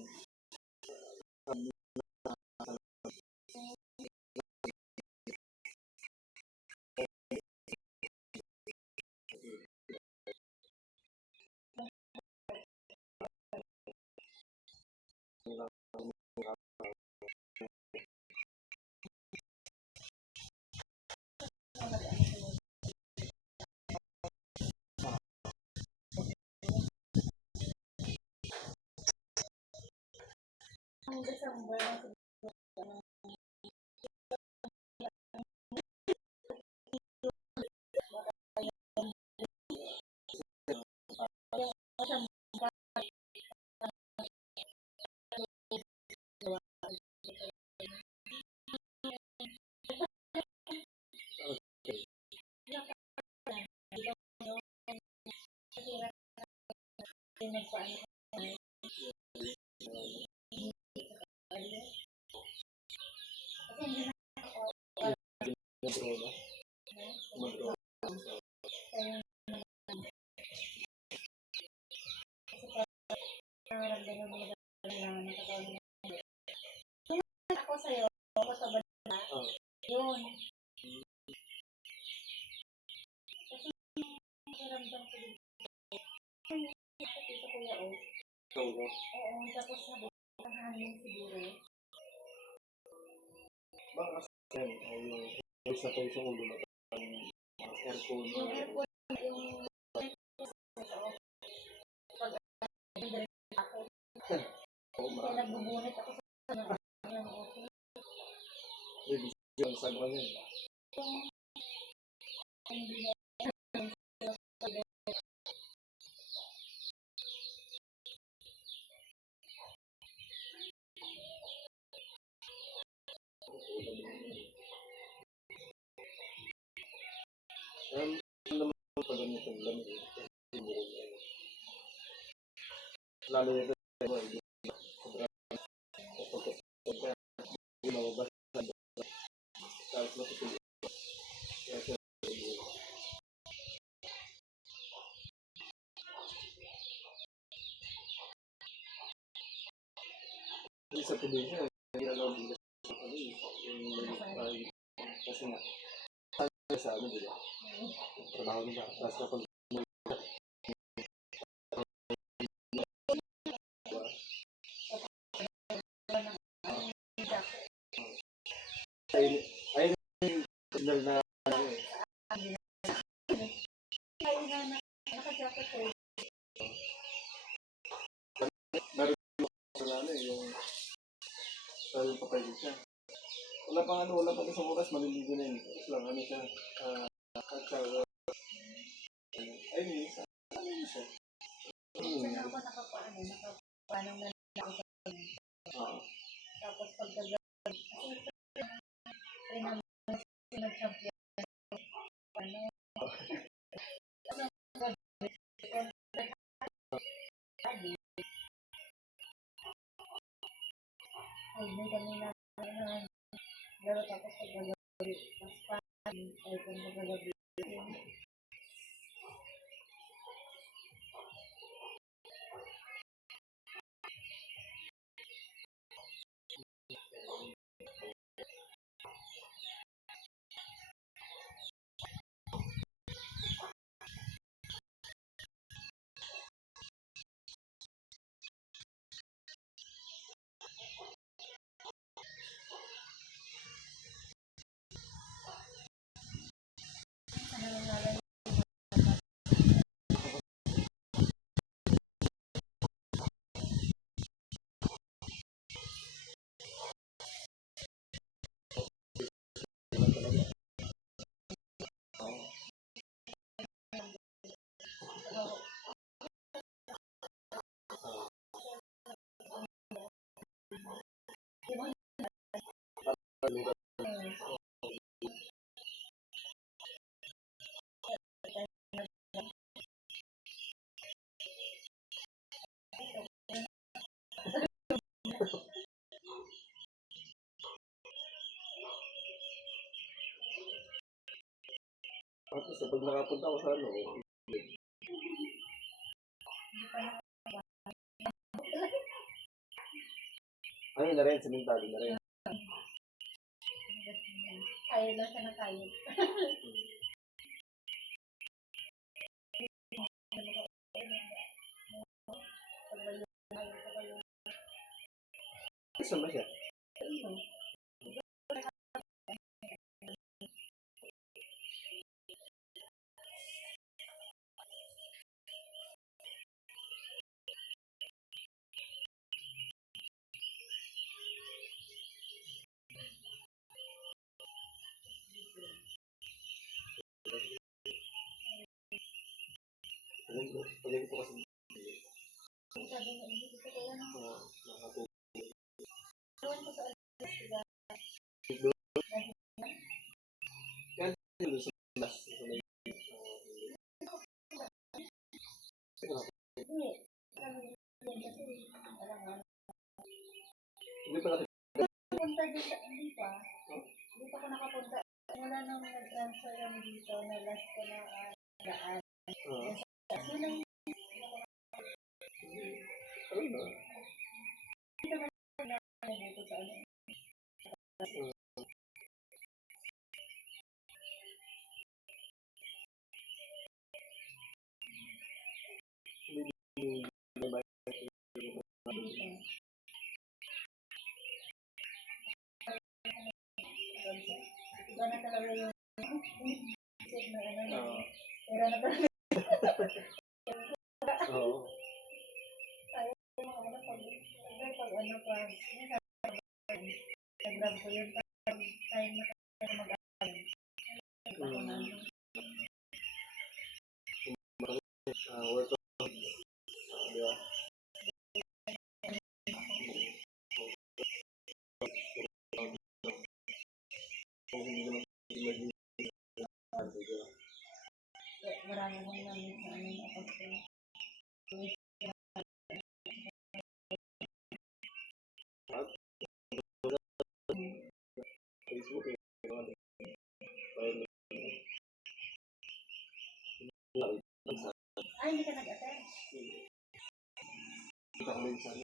Ang December na nagpaano. Kasi hindi na Madroga. Madroga. nararamdaman mo na kailangan ng katawan mo. Ako sa'yo, ako sa banda. Oh. Yun. Kasi nararamdaman ko din. Ito kuya o. Ikaw. Oo, tapos sabi ko, ang hangin siguro. Baka kasi yan, yung voice na tayo sa ulo na aircon. Yung aircon, yung pag ako, Oo, kaya nagbubunit ako sa yung okay. Baby, yung saan ka yan? Naman pag ganito yung lamig, lalo nito, hindi mababas. Tapos matutulog. Kaya siya, hindi sa probinsya, hindi na lang bigas sa kami. Kasi nga, sa amin, di ba? Trabaho nila. Tapos kapag ayun yung signal na ano eh. Kaya na nakajakot ko. Sa ano eh, yung sa papayag siya. Wala pang isang oras, maliligo na yun. Tapos lang, ano siya, at Ay, ano yun siya? Minsan ako nakapaano na ako sa Oo. tapos pagkagabi. Kasi naman nag-champion ano. Ay, may kami na laro tapos pagkagabi. Tapos pa, ay kung pagkagabi. Tapos pag nakapunta ako sa ano, ayun na rin, simentado na rin. Ayaw lang siya na kayo. Saan ba siya? Pag ito kasi, yan, doon sa last. Hindi pa natin. Punta dito, hindi pa. Hindi pa ako nakapunta. Wala nang nag-transfer kami dito na last ko na daan. Kasi lang Ayun na. dito sa ano. Iba na talaga yung isip na ano. Pero na talaga Oo. yung mga ano pag ano pa. Nag-grab ko yung time na tayo mag-aaral. Work on. Di ba? Kung hindi naman mag-i- Marami kong namin sa ano na ako. Facebook eh. Ay, hindi ka nag-attend. Kita ko minsan.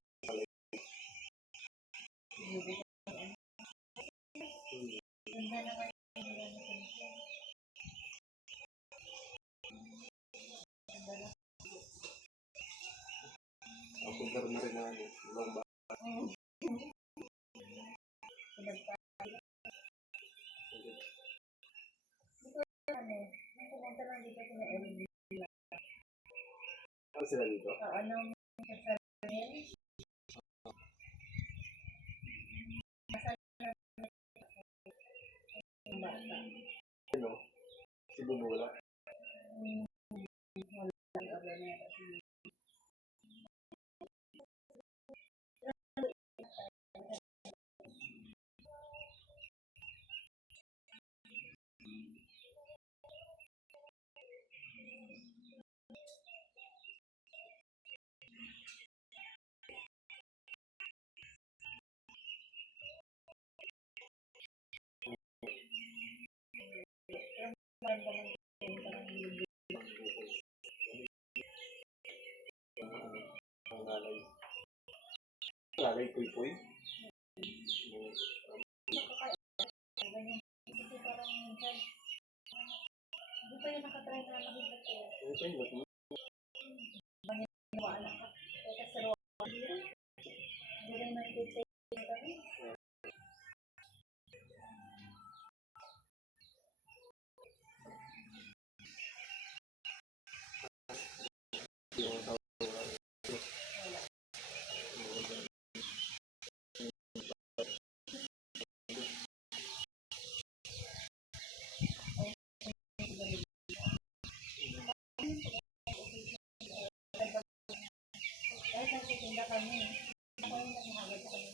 Ganda naman yung Ako meron na rin na ano. Ibang ba? pumunta lang dito sa LB. Ano sila dito? Anong sasabihin? Bata. Ano? Si Bumula. Ang lalay. Lalay puy-puy. Hindi pa yung nakatry na nakita ko. Puy-puy, ba't mo? Wala ka. Kaya sa ruwan. Hindi rin nakita kami. Kahit nagtitinda kami. Ako yung nagmahagad sa kami.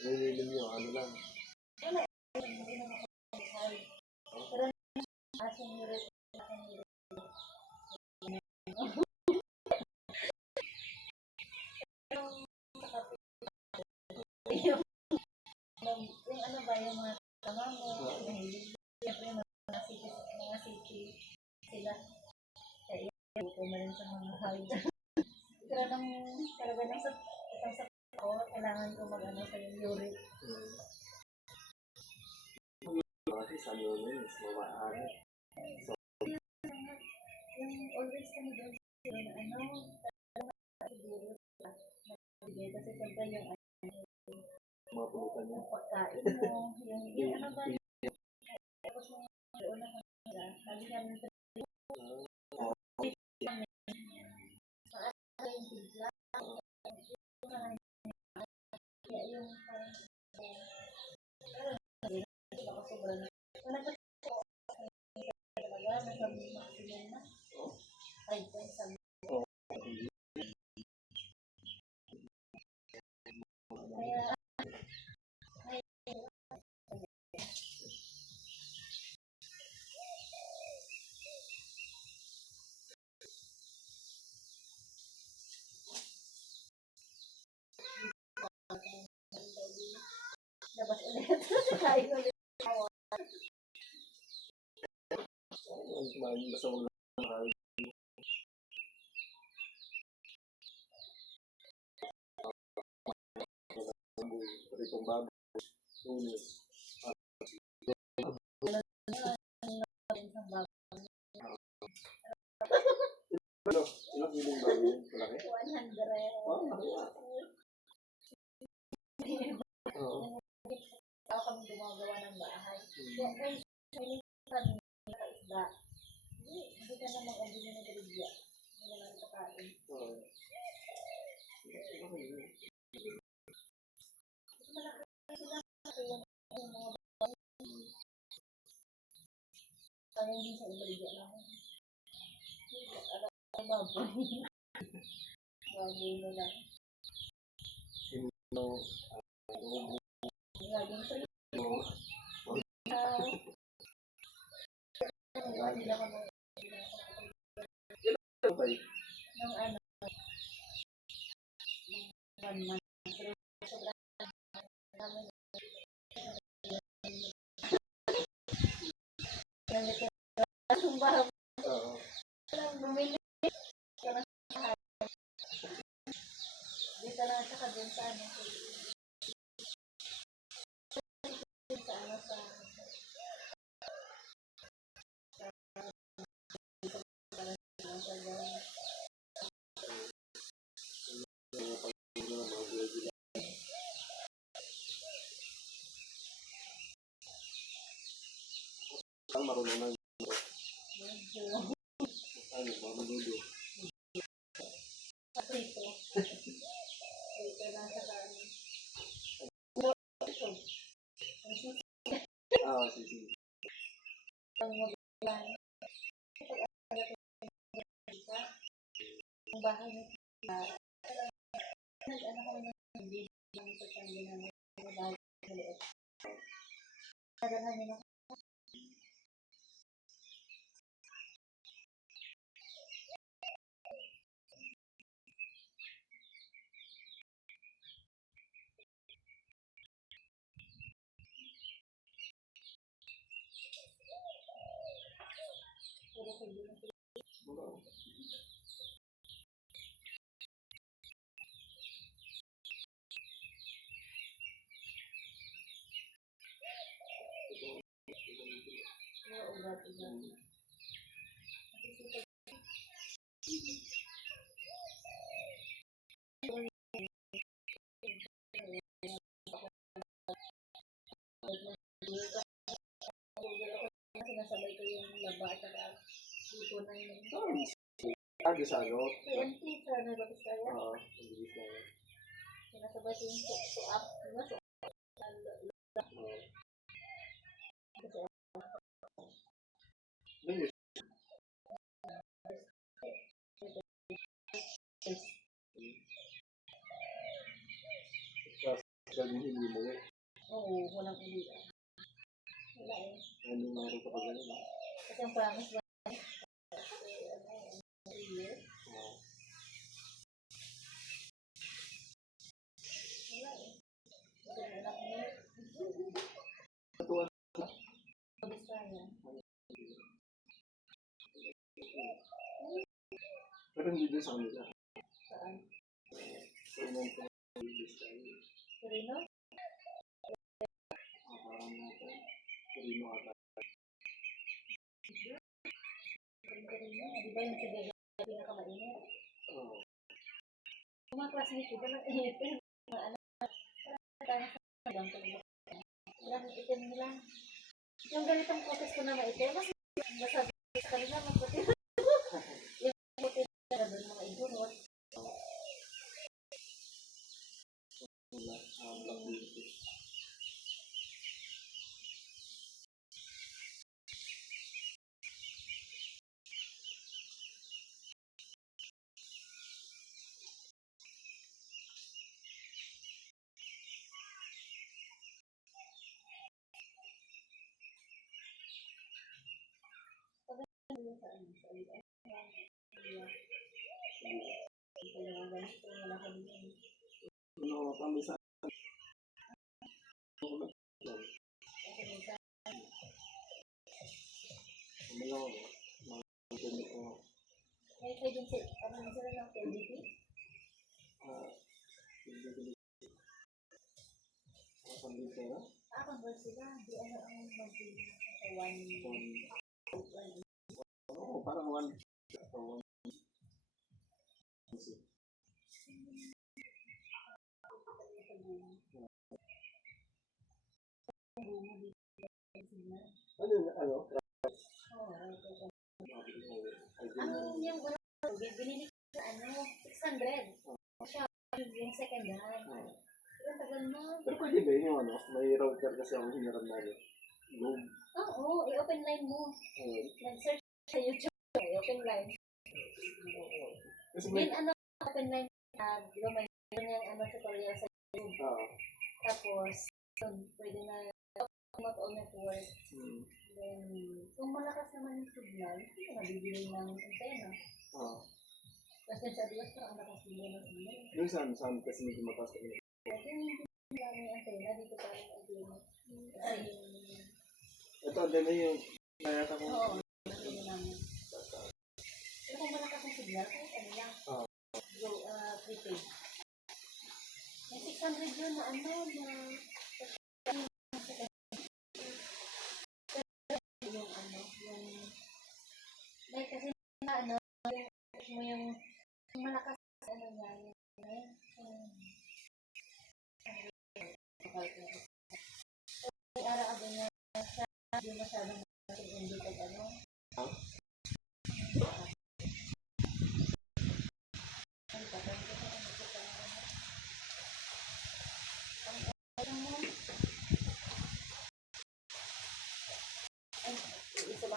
Nililim nyo, ano lang. Hindi naman ako nagsasabi. Pero asin yung rin. Yung ano ba yung mga tama mo, siyempre mga city sila. Kaya ko na rin sa mga hard. Pero nang talaga nang sa isang sa ako, kailangan ko mag-ano sa yung uric. Kasi sa iyo yun, is mamaaari. Yung always kami doon na ano, siguro nagbigay kasi siyempre yung Mga pulutan niya. pagkain mo, yung ano ba, tapos yung doon na kanila, sabi namin sa yung bigla, kaya yung parang, ako sobrang, wala pa talaga, nasa maximum na, 5 points ang kaya, labas ulit, kain ulit. Basta wala ng hard. Pati itong bago. Tunis. Ilang kiling bago yun? Malaki? 100. Oh, malaki yan. Oo. Ako kami gumagawa ng bahay. Kaya guys, may kami isda. Hindi ka na mag-abili ng gribya. Hindi na lang pagkain. Oo. Kaya hindi sa gribya lang. Baboy. Baboy na lang. No. Laging sa No. hindi ako Okay. nung ano, 1 month. Sobrang namin. Ang bahay. Oo. Bumili. Dito lang sa kadun sa ano. Sa ano sa Ang marunong na medyo ano, mga malulo. paprito. Dito lang sa ano. Sisi. mag-plan. Ang bahay niya, nag-ano ko na, hindi lang ito siyang ginamit. Bahay sa loob. Naganahan niya. Sinasabay ko yung laba at saka dito na yun. Lagi sa ano? PMT sa nalabas kaya. Oo, mabilis na yun. Sinasabay ko yung to-up. Ganyan. Galing hindi mo eh. Oo, walang ulit. Wala eh. Ano meron ka pa ganun? Kasi ang promise ba? Year? Wala eh. Kasi anak mo. Katuwa. Bisaya. Pero hindi din sa kanila. Saan? So, nung Bisaya. Torino? Parang natin. Torino ata. Torino? Di ba yung sige na pinakamainit? Oo. Yung mga classmates ko, parang inipin. Mga anak. Parang sa lang talaga. Walang itim nila. Yung ganitong focus ko na maitim, mas masabi sa kanila, mas puti. Yung puti na doon mga ibunot. Black beauty. Ano, pamisa. May pwede sila, ano sila ng PLDT? Convert sila. Di ano ang mag-bili sa Oo, parang one. Ano? Ang yung binili ko sa ano, 600. Siya, yung second hand. Ang tagal na. Pero pwede ba yun yung ano? May router kasi ako hiniram namin. Globe. Oo, i-open line mo. Nag-search sa YouTube, i-open line. Kasi may... Then ano, open line, di ba may ano tutorial sa YouTube. Tapos, pwede na not all network. Then, kung malakas naman yung signal, hindi ka nabibili ng antena. Tapos yun sa Diyos, parang nakasili ng signal. Yung saan kasi medyo mataas kami. Kasi hindi lang yung antena, dito pa yung antena. Kasi ito, antena yung nayata ko. oo, antena namin. Pero kung malakas yung signal, kahit ano lang. Go, prepaid. May 600 yun na ano, na yung ano, yung like kasi na ano, yung malakas ano niya, yung ara-aga niya siya, hindi masyadong hindi pag ano. Isa ba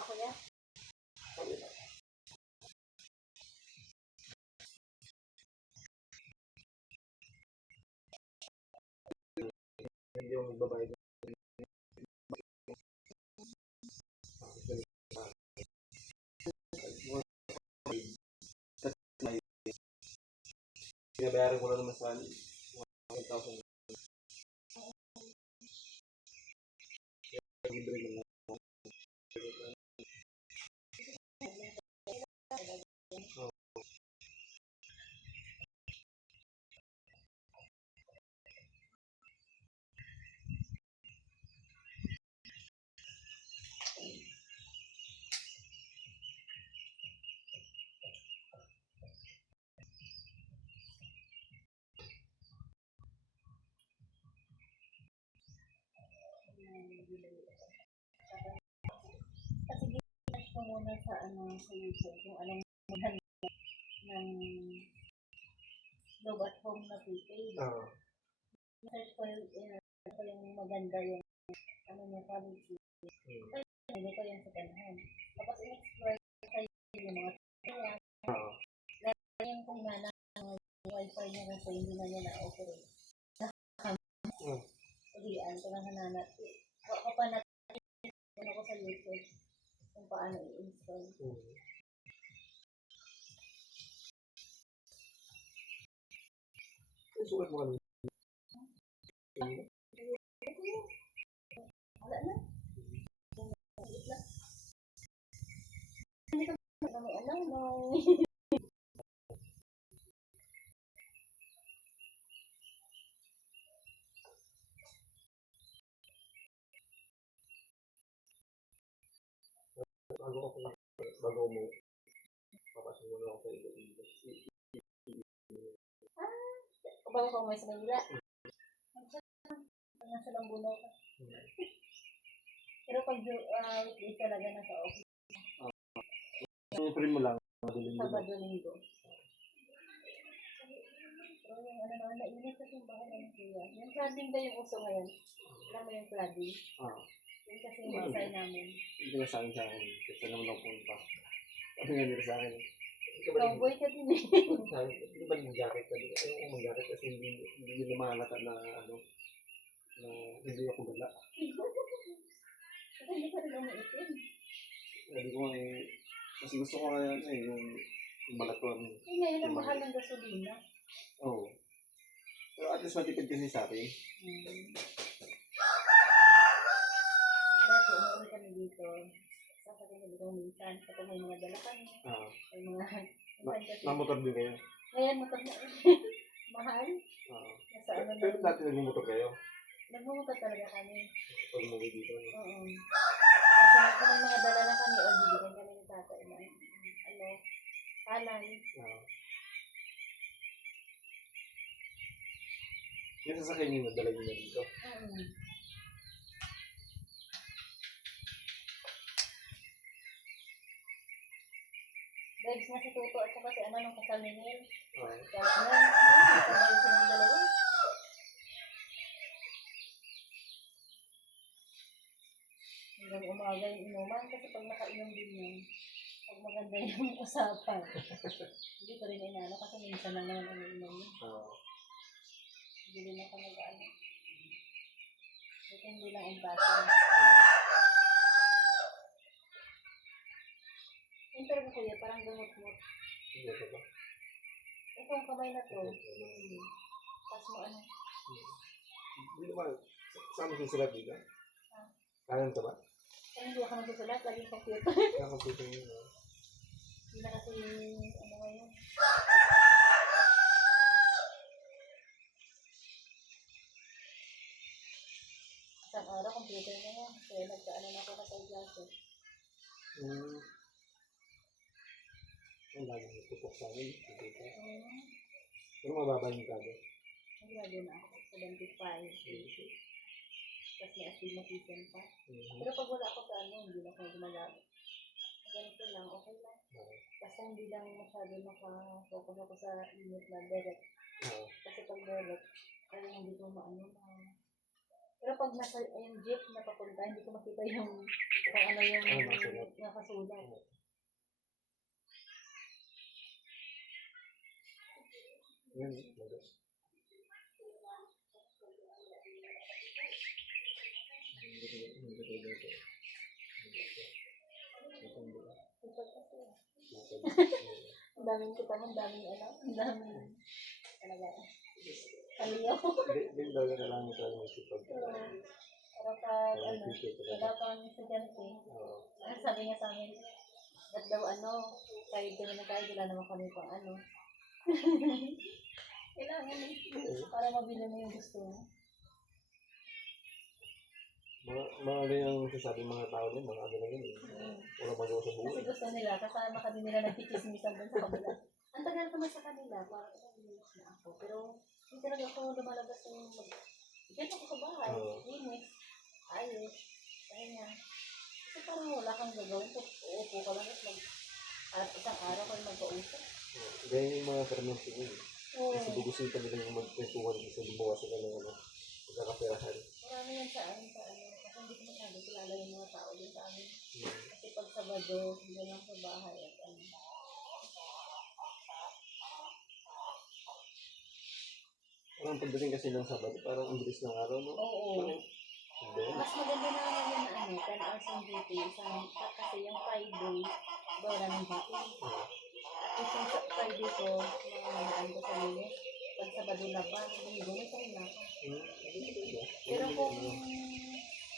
magbabayad. Binabayaran ko lang naman sa 1,000. Libre naman. Kasi ginas ko muna sa sa YouTube kung anong maganda ng Love at Home na prepaid. Search ko yung maganda yung niya quality. Hindi ko yung second hand. Tapos in-explore ko yung mga kaya yung kung nana wifi niya kasi hindi na niya na-operate. Ulian ko lang hananap. Ako pa natin ako sa YouTube kung paano i-install. Sulat mo kami. Wala na. Hindi ka may alam no. Bago mo papasok mo na ako sa iyo. Kapag ako may sa Manila. Ang nasa Lambunaw ka. Pero pag weekday talaga nasa office. Yung free mo lang. Madaling Sabado linggo. Pero yung naman, nainit kasi yung bahay ng kuya. Yung cladding ba yung uso ngayon? Alam mo yung cladding? Yung kasi yung masay namin. Hindi ka sa akin. Kasi naman ako punta. Ano nga nila sa akin? Cowboy ka din eh. Hindi ba yung jacket ka? Ayaw ko mag-jacket kasi hindi na mahalata na na hindi ako gala. Kasi hindi ka rin umiitin. Hindi ko mas gusto ko nga yung malatuan. Ngayon ang mahal ng gasolina. Oo. Pero at least matipid kasi sa akin. Dati, umuwi kami dito. Sasakay kami dito minsan. Kapag may mga dala kami. May mga... Namotor din kayo? Ngayon, motor na. Mahal. Nasa ano na. Pero dati nagmumotor kayo? Nagmumotor talaga kami. Pag umuwi dito? Oo. Kasi kung may mga dala na kami, o bibigyan kami ni tatay na palay. Yung sasakyan nyo, nadala nyo na dito? Babes na si Tuto at saka si nung kasal ni Neil. Oo. Kahit na, kasal silang dalawa. Hanggang umaga yung inuman kasi pag nakainom din yun, pag maganda yung usapan. Hindi ko rin inano kasi minsan lang naman ang inom yun. Hindi din ako nag-ano. Hindi lang ang basa. Enter ko kuya, parang gamot-gamot. Hindi ko ba? Ito ang kamay na to. Tapos mo ano? Hindi naman. Saan mo susulat dito? Kanan ka ba? Kaya hindi ako nagsusulat, laging computer. Kaya computer nyo. Hindi na kasi ano ngayon. Isang araw, computer na yan. Kaya nagkaano na ako nag-glasses. Ang lagi mo tutok sa akin. Pero mababa yung kado. Nag-graduate na ako. 75. Tapos may astigmatism pa. Pero pag wala ako sa hindi na ako gumagamit. Ganito lang, okay lang. Basta hindi lang masyado naka-focus ako sa unit na direct. Kasi pag direct, kaya hindi ko maano na. Pero pag nasa yung jeep na papunta, hindi ko makita yung kung ano yung nakasulat. Yan, Ang daming kita mo, ang daming ano, ang daming talaga. Kaliyo. Daw na lang ito ang isipag. Para pag ano, wala pang estudyante. Sabi niya sa amin, ba't daw ano, kahit kami na tayo, wala naman kami pang ano. Kailangan para mabili mo yung gusto mo. Mga yung sasabi mga tao din, mga ano na yun. Wala magawa sa Kasi buhay. gusto nila, kasama ka din nila nagkikismisan doon sa kabila. Ang tagal ko na sa kanila, parang nag-inis na ako. Pero hindi talaga ako lumalabas yung diyan ako sa bahay, linis, ayos, kanya. Kasi parang wala kang gagawin, uupo ka lang at isang araw ka magpausap. Ganyan yung mga fermenting yun. Oo. Kasi gugustuhin nila yung magkwentuhan kasi lumawasan ka ng ano, pagkakaperahan. Marami yan sa amin, kasi hindi ko masyado kilala yung mga tao din sa amin. Kasi pag Sabado, hindi lang sa bahay at ano. Parang pagdating kasi ng Sabado, parang ang bilis ng araw, no? Oo. Hindi. Mas maganda na nga yun na ano, 10 hours ang duty, kasi yung Friday, wala ng duty. At least yung Friday ko, mga ko sa linis, pag Sabado na ba, linggo na tayo na ako. Pero kung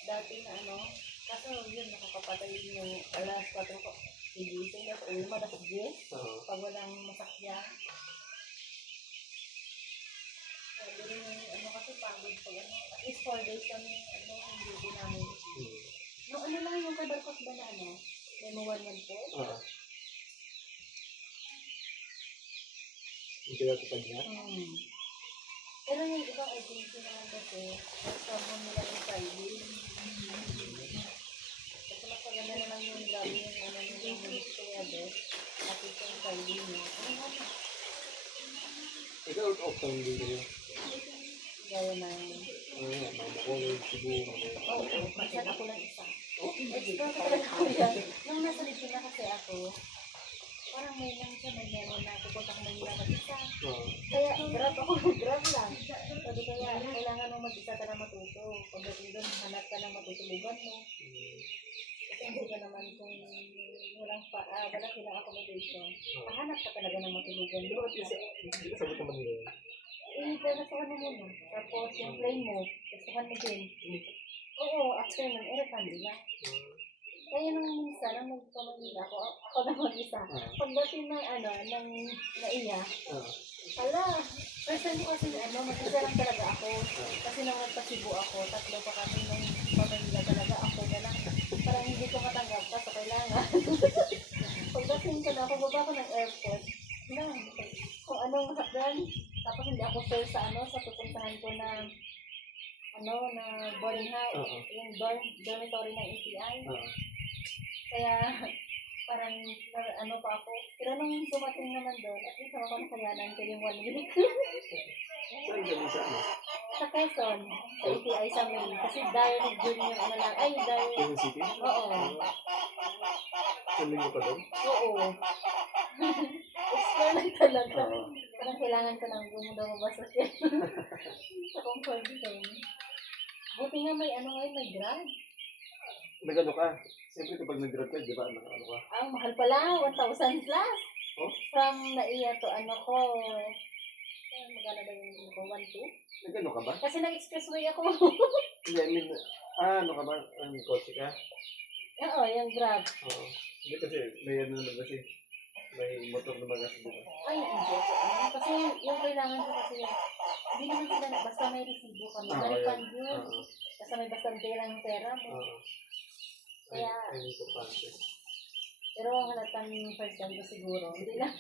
dati na ano, kaso yun, nakakapatay yung alas 4 ko, higising na, uwi mo, alas 10, pag walang masakya. Sabi rin yung ano kasi pagod pag ano, at least 4 days kami, ano, yung duty namin. No, ano lang yung kabarkos ba na ano, Memo 114? Yung pinatupad niya? Pero yung ibang agency naman kasi, kasama nila yung Friday. Kasi mas maganda naman yung grabe yung ano yung kaya best. At yung Friday niya. Ano nga? Ikaw, off-time din kayo. Gaya na yun. Mga college, siguro. Oo, masyad ako lang isa. Extra ko talaga ako yan. Nung nasa Lipina kasi ako, parang may lang siya, may meron na pupunta ko Manila mag-isa. Kaya grab ako, grab lang. Sabi kaya, kailangan mo mag-isa ka na matuto. Pagdating doon, hanap ka ng matutulugan mo. Kasi hindi ka naman kung wala silang accommodation. Pahanap ka talaga ng matulugan mo. Hindi ka sabot naman nila. Pero sa ano mo, tapos yung plane mo, gustuhan mo din. Oo, after nun, refund nila. Kaya nung minsan, nang nagpamanila ako na mag-isa. Pagdating ng ng naiya, first time ko kasi mag-isa lang talaga ako. Kasi nung nagpasibo ako, 3 pa kami nung pamanila talaga, ako na lang. Parang hindi ko matanggap pa sa kailangan. Pagdating ko na, pababa ko ng airport, kung anong hapdan, tapos hindi ako sure sa sa pupuntahan ko na na boarding house, yung dormitory ng ETI. Kaya parang pa ako. Pero nung dumating naman doon, at least ako nakayanan ko yung 1 week. Saan gabi sa ano? Sa Quezon, sa ETI sa May. Kasi direct din yung direct. Quezon City? Oo. Saan linggo ka doon? Oo. Explore lang talaga. Parang kailangan ko lang lumabas sa Quezon. Sa comfort zone. Buti nga may may grad. Nag-ano ka? Siyempre kapag nag-grad ka, di ba? Ano ka? Ang mahal pala, 1,000 plus. Oh? From naiya to magkano ba yung 1,200? Nag-ano ka ba? Kasi nag-expressway ako. Hindi, I mean, ano ka ba? May kotse ka? Oo, yung Grab. Oo. Hindi kasi, may ano naman kasi. May motor naman kasi diba? Ay, hindi. Kasi yung kailangan ko kasi, hindi naman sila, basta may resibo kami. Marifund yun. Basta may lang yung pera mo. Kaya, ay importante. pero ang halatang first time ko siguro, hindi lang.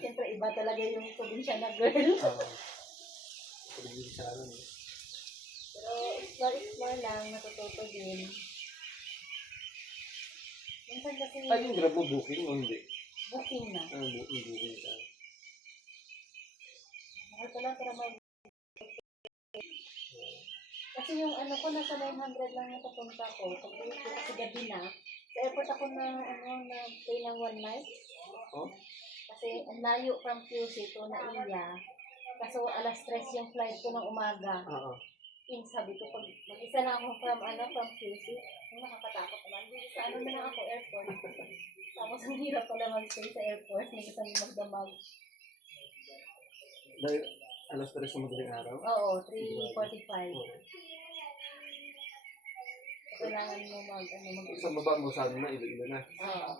Siyempre, iba talaga yung probinsya na girl. Probinsya lang. Pero explore lang, natututo din. Minsan kasi, Ay, yung Grab mo booking o hindi? booking na. Booking ka. Mahal pala para kasi yung ko, nasa 900 lang yung papunta ko. Pag-uwi ko kasi gabi na. Sa airport ako na pay ng 1 night. Oh? Kasi ang layo from QC to Naiya. Kaso alas 3 yung flight ko ng umaga. Yung sabi ko, pag mag-isa na ako from QC, yung nakakatakot naman. Hindi sa ano na lang ako, airport. Tapos ang hirap pala mag-stay sa airport, may isang magdamag. Dahil alas 3 sa madaling araw. Oo, 3:45. Kailangan mo Sa baba mo sabi na, ilo na. Oo.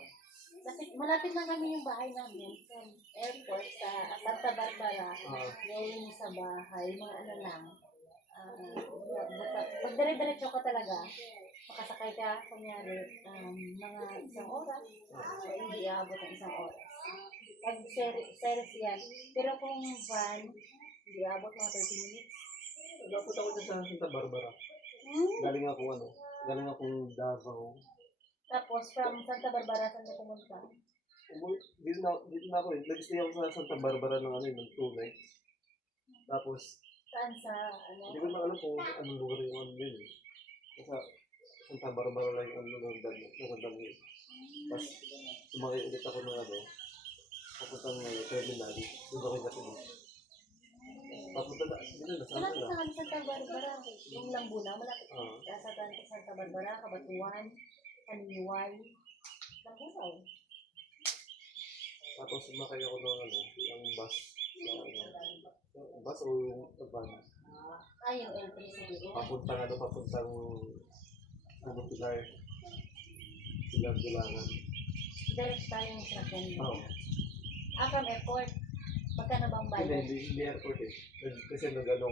Malapit lang kami yung bahay namin from airport sa Santa Barbara. Going sa bahay, mga ano lang. Pag dire-diretso ka talaga, makasakay ka, kunyari, mga isang oras, o hindi aabot ng isang oras. Pag series yan, pero kung van, hindi aabot mga 30 minutes. Napunta ko dyan sa Santa Barbara. Galing akong Davao. Tapos, from Santa Barbara, saan ka pumunta? Dito na ako eh. Nag-stay ako sa Santa Barbara ng 2 nights. Tapos, Saan sa, ano? hindi ko na alam kung anong lugar yung yun eh. Kasi Santa Barbara lang yung nagandang yun. Tapos, sumakay ulit ako ng papuntang terminal. Doon ako natin. Papunta na, hindi na, nasama Malapit na. na kami sa Santa Barbara. Yung Lambuna, malapit sa Santa Barbara, Kabatuan, Kaniway, Lambunaw. Tapos sumakay ako ng bus. Bus o yung van. Yung L3 siguro. Papuntang Pilar. Silang-Bilangan. Direct tayo yung sakyan. Oo. From airport. Magkano bang bayad? Hindi airport eh. Kasi nag-barko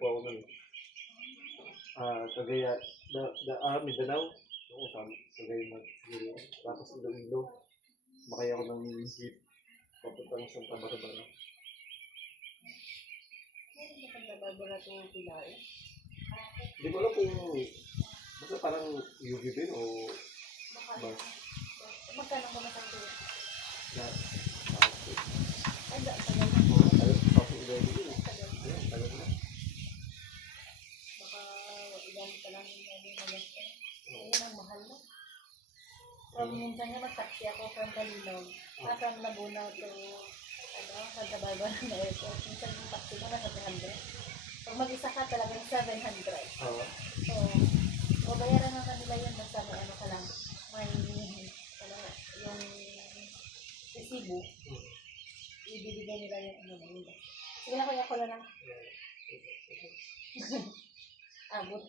ako nun. Kagaya, Mindanao. Oo, Kagaya siguro. Tapos Iloilo. Makaya ako ng jeep. Papuntang Santa Barbara. Santa Barbara to Pilar. Hindi ko alam kung basta parang UV din o bus. Magkano ba masakto? Tapos, Ay, tagal na. tapos Iloilo din. Ayan, tagal na. Baka ilan pa lang yung magasto. Ayun ang mahal na. From minsan nga mag-taxi ako from Kalinog. From Laguna to Santa Barbara na airport. Minsan yung taxi ko nasa 300. Pag mag-isa ka talagang 700. So, babayaran ng kanila yun basta may ano ka lang. May yung resibo. Ibibigay nila yung ano nila. Sige na kuya ko na lang. Abot.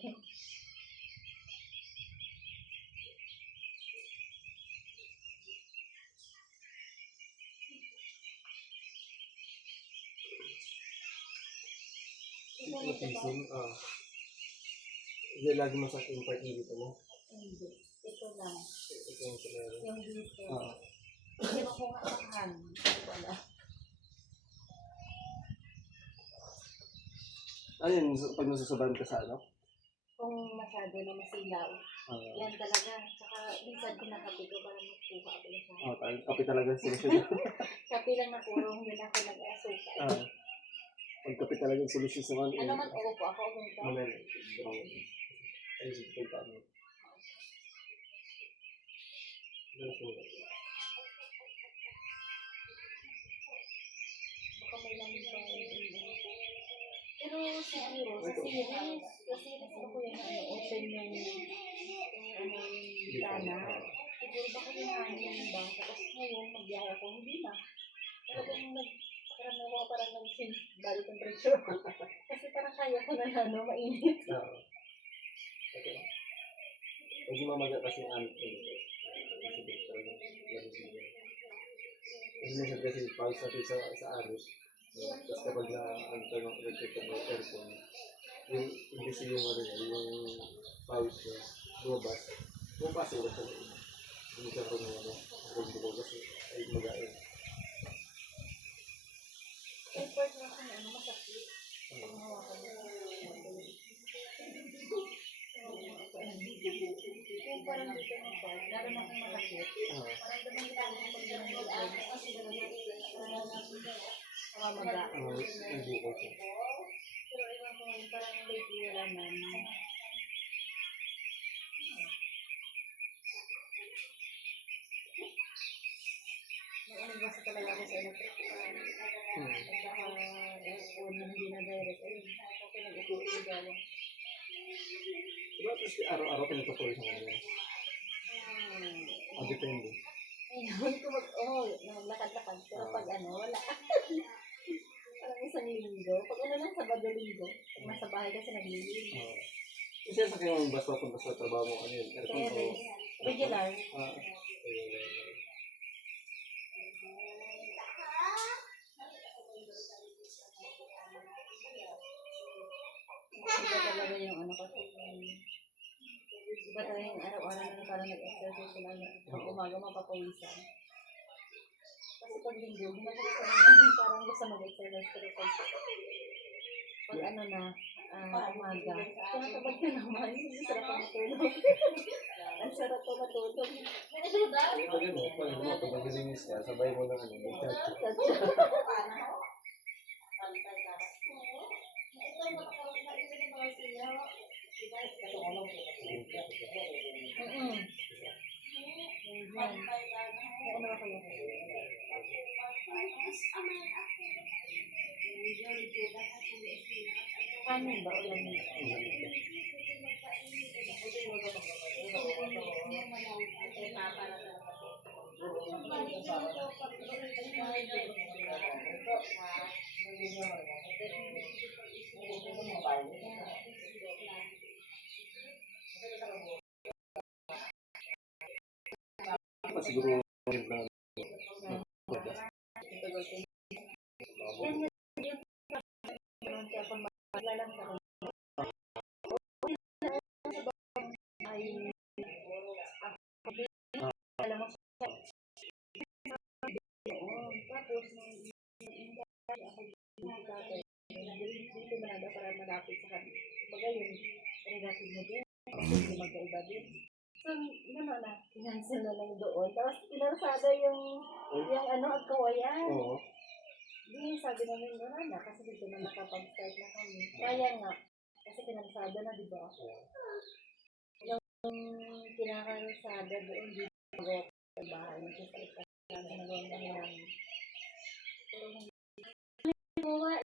Matising. Hindi lagi masakit yung part dito mo. Hindi. Ito lang. Ito yung sinero. Yung dito. Hindi ko nga saan. Wala. Ayun, pag nasusabahan ka sa ano? Kung masyado na masilaw. Yan talaga. Tsaka minsan kinakapi ko para magkuha ako ng sana. Kape talaga solusyon. Kapi lang na puro hindi na ako nag-asuka. Pagkape talaga yung solusyon sa mga Ano man, upo ako ganito. Ayun, sige pa ano. Baka may lamig pa pero siguro, sa series ako yung open yung tana. Siguro baka yung hangin yung bang. Tapos ngayon, magbiyahe ako, hindi na. Talagang nagkaroon ako parang nag-change body temperature. Kasi parang kaya ko na mainit. Okay. Pag mamaga kasi ang kasi pag sa aros, tapos kapag na-antay ng electric ng aircon, yung imbis yung pawis niya, bumabas ulit sa loob. Hindi ka rin bugo kasi ay magain. Airport na ako na masakit. Pag hawakan mo. Yung parang dito na ba, lalo na kung masakit. Parang daman kita ako pag ginagawa kasi namamaga. Hindi ko siya. Pero ewan ko ngayon, parang lately wala naman. Nag-anibasa talaga ako sa electric fan. At saka aircon na hindi na direct. Ayun, okay Nag-upo yung gawa. Diba, at least araw-araw pinagpapulis ang kanila. Ang depende. Ay, naman ko maglakad-lakad. Pero pag wala. Parang isang linggo. Pag lang, Sabado-Linggo. Pag nasa bahay kasi nagliligo. Kasi sa kayo ang basta punta sa trabaho mo, ano yun? Aircon o... Regular. Iba talaga yung kasi iba talaga yung araw-araw na parang nag-exercise sila pag umaga mapapawisan. Kasi pag linggo, ginagawa ko naman parang gusto mag-exercise pero pag umaga, tinatabag na naman, ang sarap pa matulog. Ang sarap pa matulog. Pag naglinis ka, sabay mo lang Kanin ba? Ulan mo? siguro dito na nada para malapit sa kanila. Bagay yun, relative mo din. Kasi magkaiba din. So, cancel na lang doon. Tapos, pinarsada yung agkawayan. Oo. Hindi, sabi namin na kasi dito na nakapag-start na kami. Kaya nga, kasi pinarsada na, di ba? Yung kinakarsada doon, dito magawa sa bahay. Nagsasalita na nagawa na namin. Pero hindi mo nga,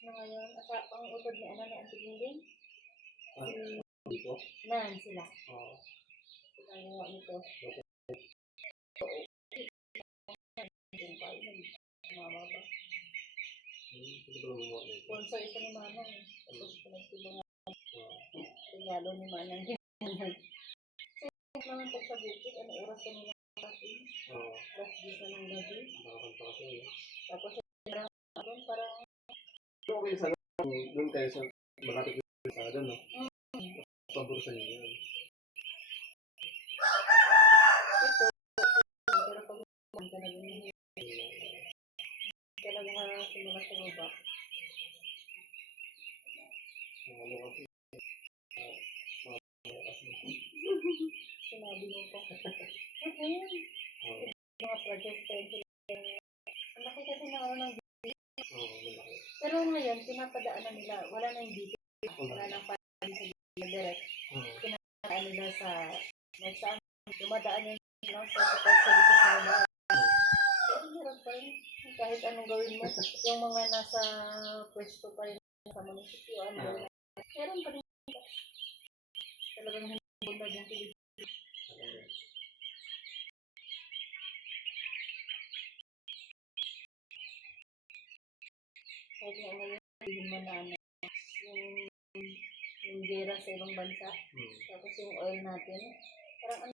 ngayon, ang utod ni ni Antigilin? Dito? Nan sila. Oo. Nagawa nito. Mama ba? Sponsor ito ni Mama. Tapos pinagtulong regalo ni Manang. Naman pag sa bukid, oras ka nila kasi? Last days na ng gabi. Tapos parang okay sana doon kayo sa malapit sa no? Pabor sa inyo yun. Ito, pero pag talaga simula sa baba. Sinabi mo pa. Okay. Mga project pencil. Ang laki kasi ng pero ngayon, pinapadaanan nila. Wala na yung dito. Wala nang parang sa direct. Pinapadaan nila sa next time. Dumadaan yung sa support services na ba. Pero hirap pa rin. Kahit anong gawin mo. Yung mga nasa pwesto pa rin sa munisipyo. Meron pa rin. Talagang hindi bunda yung Pilipinas. Kahit nga ngayon, hindi mo na yung gera sa ibang bansa. Tapos yung oil natin. Parang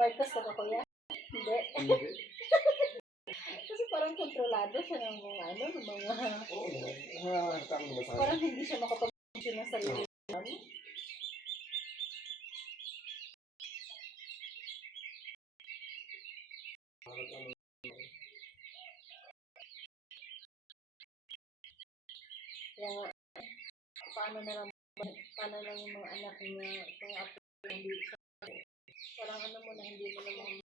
Marcos ka ba kuya? Hindi. Kasi parang kontrolado siya ng mga parang hindi siya makapag-function ng sarili. Kaya nga, paano lang yung mga anak niya, mga apo hindi parang mo na hindi mo naman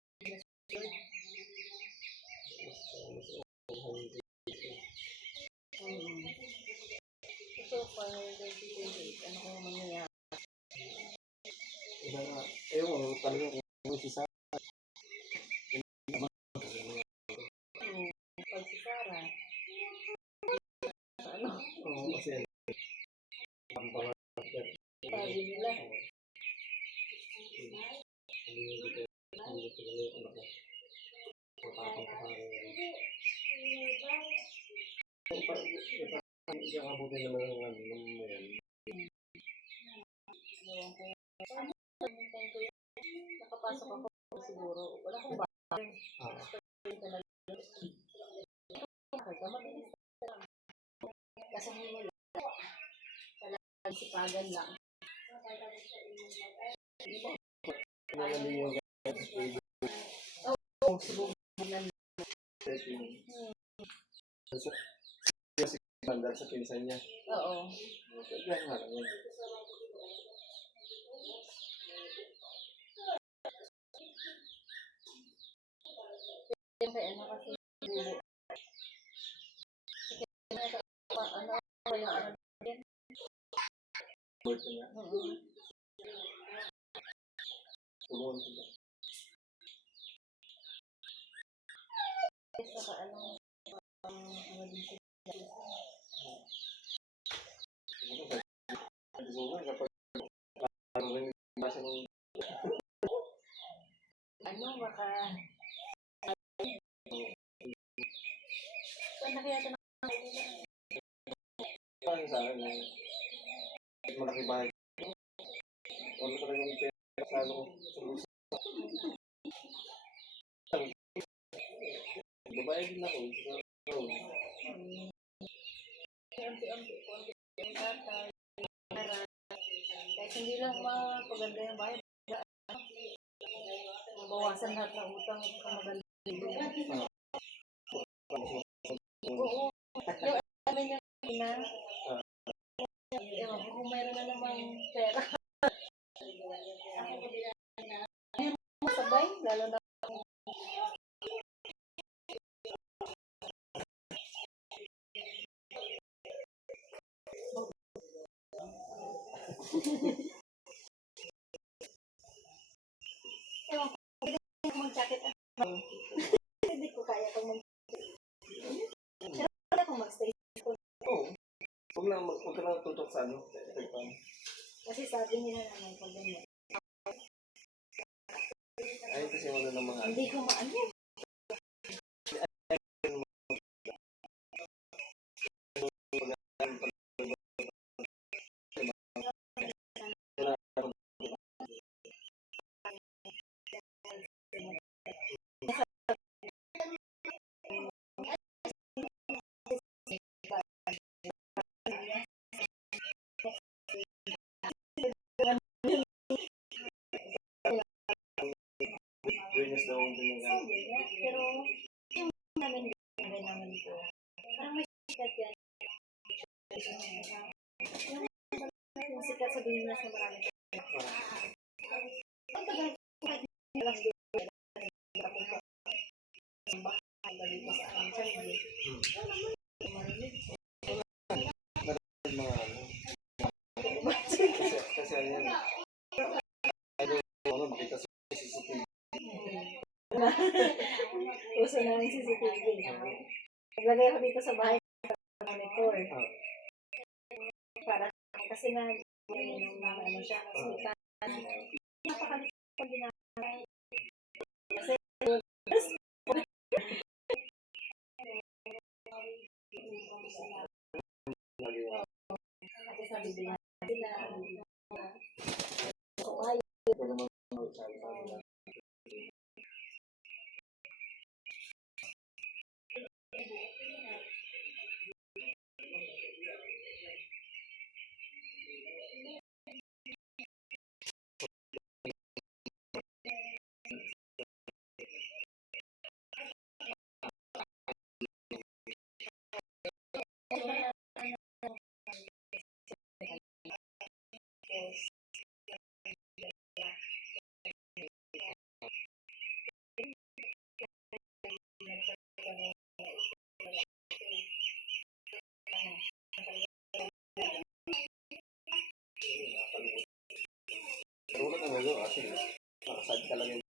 so far, 2028, ano kaya mangyayari? Ewan, talagang kung si Sarah. Pag si Sarah, Oo, kasi Ikakabuti naman ng ano, ng yan. Nakapasok ako siguro. Wala akong bahay. Kasi wala. Kailangan sipagan lang. Ano din yung kasi mandal sa pinsan niya. Oo. Kaya nga lang yun. Siyempre, ano kasi dulo. Ano yung ano din? Birth niya. Tulungan ko ba? Saka ano din siya. Kapag nasa ng Ano, baka saan na kaya ito parang sa akin na malaki bahay. Wala talagang pera sa ano sa bulsa. Babae din ako. unti-unti yung tatay. Kahit hindi lang mapaganda yung bahay. Mabawasan lahat ng utang at maganda. Oo. Yung amin niya na, ewan ko kung mayroon na namang pera. Hindi mo masabay, lalo na ewan ko, hindi ko mag-jacket. Hindi ko kaya pag kaya kung mag-stay. Oo. Huwag ka lang tutok sa ano. Kasi sabi nila naman pag ganyan. Ay, kasi ano ng mga Hindi ko maano. Venus daw ang pinag Pero yung namin namin ko. Parang may sikat yan. Yung sikat sa Venus na marami. Ang tagal ko alas doon. Ang balik ko sa amin. Sabi mga ano. Kasi ano yun. Ano, makita sa CCTV. uso na yung CCTV. Naglagay ako dito sa bahay ng monitor. Para kasi na ano siya, hospital. Napakalit pag ginagawa. Kasi kasi sabi din sila Pero wala nang gagawa kasi nakasad ka lang yung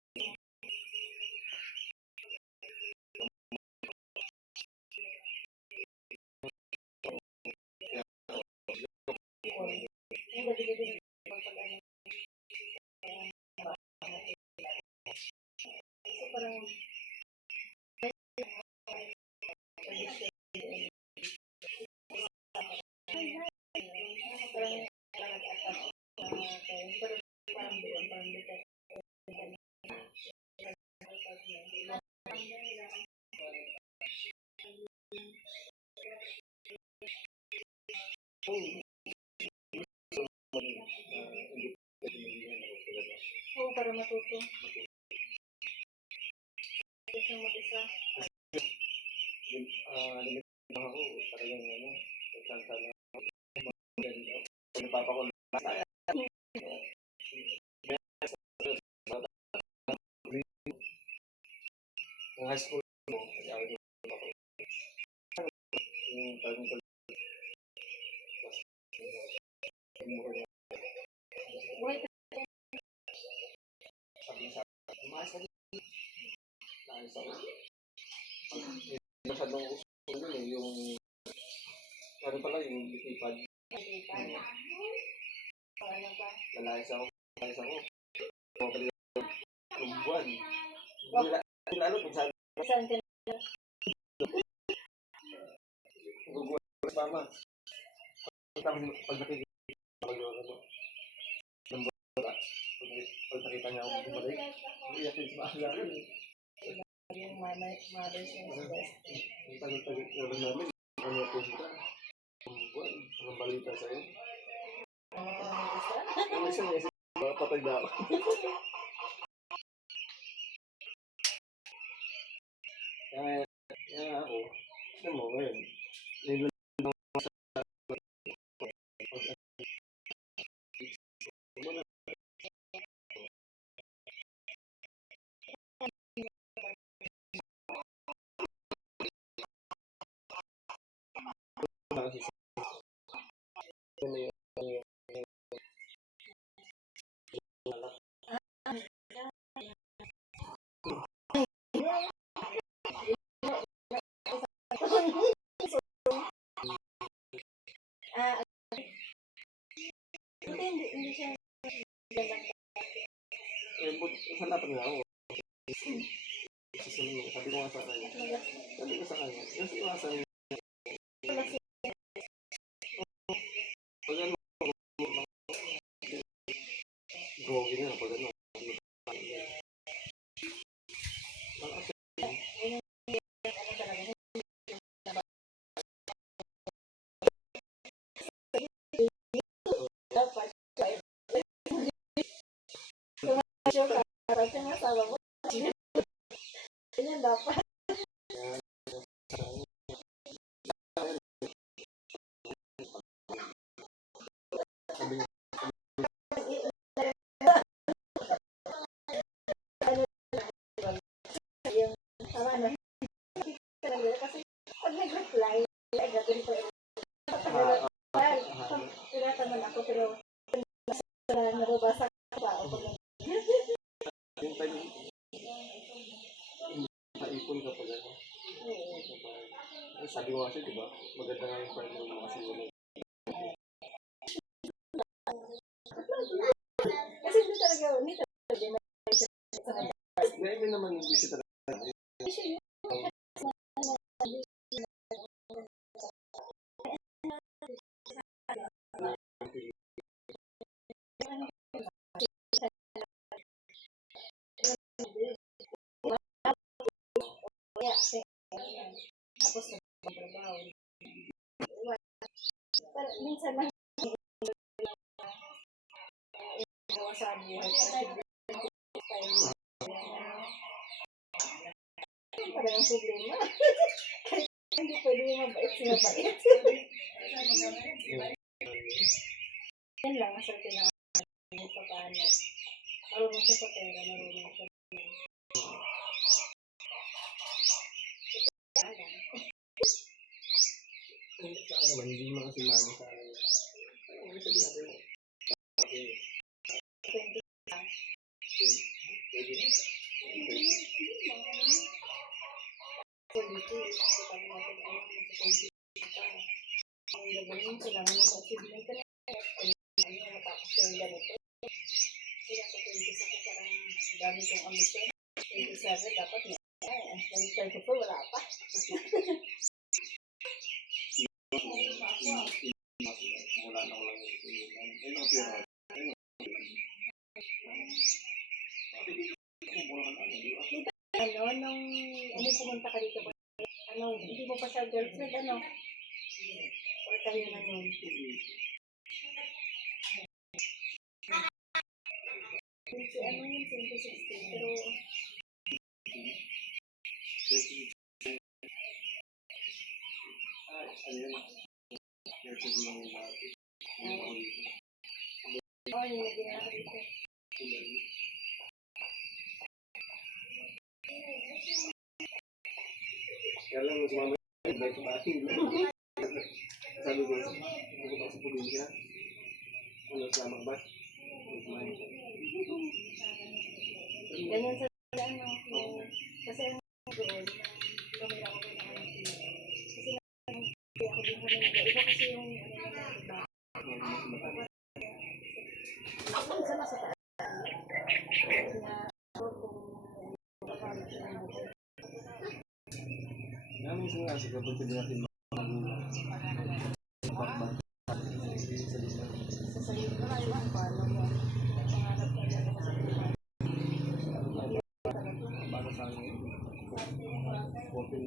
parang oo, para matuto. Isa mag-isa. Limit lang ako, talagang ano, nagkanta na ako. Napapakulo. Yung high school mo, kaya ako yung parang Buhay sabi sa umayos ka din. Ayos ako. Masyadong uso yun eh, yung ano pala, yung lipipad. pa. Ano pa? Lalayas ako. Mabalik yung buwan. Lalo kung saan Saan ka gugulat sa mama. Pag nakikita ako yung ano, ng bata, pag nakita niya ako bumalik, iyak din sa maasalan eh. yung mother's best? Ang tagal-tagal ko rin namin, ano po siya, buwan, anong balita sa'yo? Ang isang isip, patay na ako. Kaya ako, alam mo ngayon, nilalang ako sa Hindi siya hanapan nga ako. Sabi ko nga sa kanya. Yung iwasan niya. Pag ano, gogi na, pag ano. para sa masawa mo. Ganyan dapat. Yung tama na. Kasi pag nag-reply, ay gagawin ko. Tinataman ako pero nababasa ka pa. Yung time, naipon ka pag ano. Sabi ko kasi, di ba? Maganda nga yung partner mo kasi wala. Kasi hindi talaga, Ngayon naman yung busy talaga. tapos nagtatrabaho. Pero minsan man gawa sa buhay para ang problema. Kahit hindi pwede yung mabait siya mabait. Yan lang, masarap na sa paano. Marunong siya sa pera, marunong siya. Sa ano man, hindi mo kasi mano sa akin. Ano sabi natin mo? Dami kong ambisyon. 27 dapat na. Ay, 34 wala pa. Wala na walang ay nakapira. Ano, nung pumunta ka dito, ano, hindi mo pa siya girlfriend, ano? Or kayo na nun? Si ano yun, 2016, pero... Ano yun? Careful lang yung dati. Oo, yung naging ako dito. Kaya lang mas mamaya, like kumain. Sabi ko, pupunta ko sa probinsya. Ano, sama ba? Kumain siya. Ganyan sa ano, kasi ang doon, kami lang ako na kasi ako din kami iba kasi yung ano iba. Sa nasa taas. Na Namin sa nga, sa kapag hindi natin magulang. Bakbang. sa sayo na lang yung paano mo. Pangarap ko na sa buhay. Para sa akin, open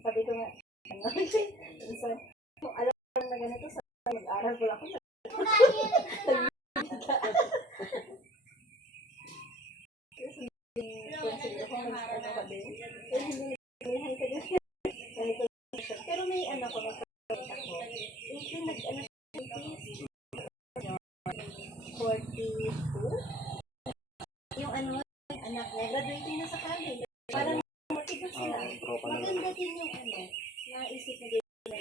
Sabi ko nga, ano, kung alam ko na ganito, sa mag-aral ko lang ako. Pero may anak ko, nagkakalit ako. Yung nag-ano, 42? Yung ano, anak niya, graduating na sa college. Parang matigas sila. tropa na lang. Maganda din yung ano, naisip na din na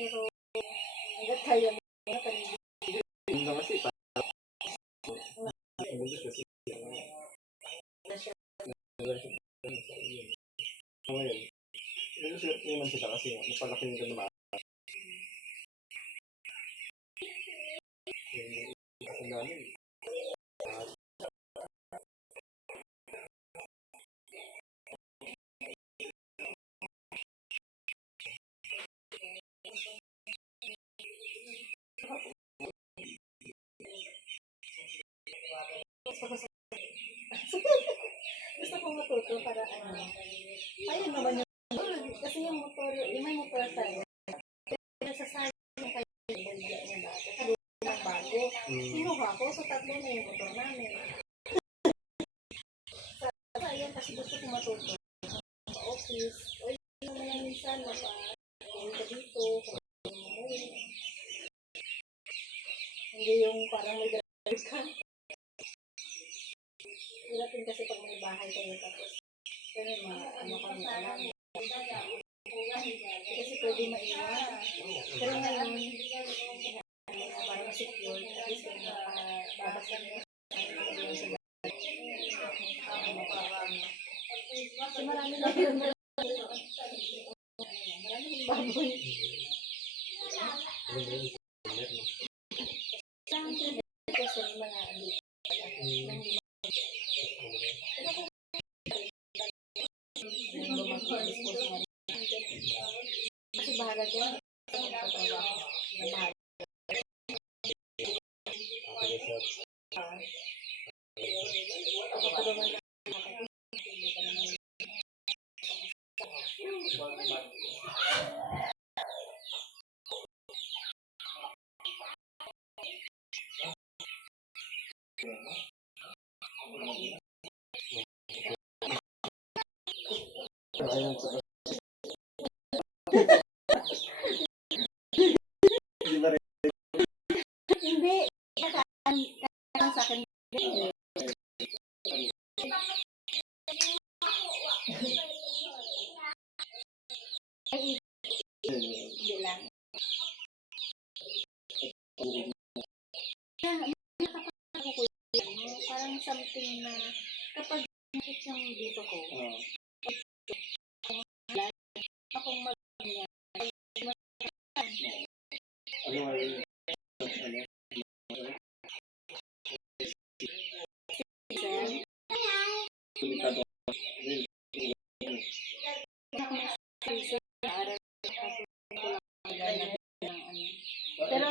pero hanggat kaya mo na kanina. Yun lang kasi, kasi, ngayon, pero swerte naman sila kasi mapalaki nila naman. Ang dami. Gusto ko matuto para ano. Ayun naman yung kasi yung motor, yung may motor tayo. Nagsasayang kayo ng balya niya dati. Kasi yung bago. Kinuha ko, so tatlo na yung motor namin. Ayan, kasi gusto ko matuto. Sa office. O yun naman minsan, mapa-uwi ka dito. Hindi yung parang may drive ka. Hirapin kasi pag may bahay kayo tapos kaya ano kami alam. Kasi pwede maiwan. Pero ngayon, para ma-secure, at least kung babasa niyo sa kasi marami na yun. Marami yung baboy. Kasi mga kasi bahala dyan. Bahala. Ako pa naman hindi. Ang sa akin. Ay, hindi lang. Parang something na kapag nakit yung dito ko, akong mag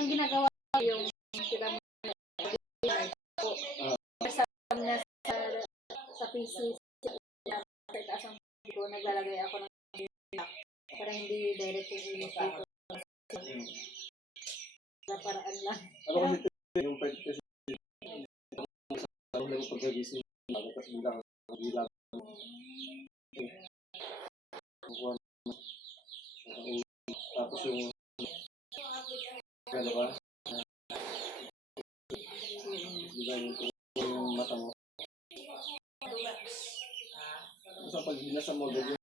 ginagawa ko yung sila po. Sa na sa PC sa itaas ng PC ko, naglalagay ako ng lock para hindi direct yung init dito. Sa paraan lang. Ano kasi ito, yung part kasi lang pagkagising tapos bilang tapos yung ano ba bilang yung mata mo sa pag nasa mo ganyan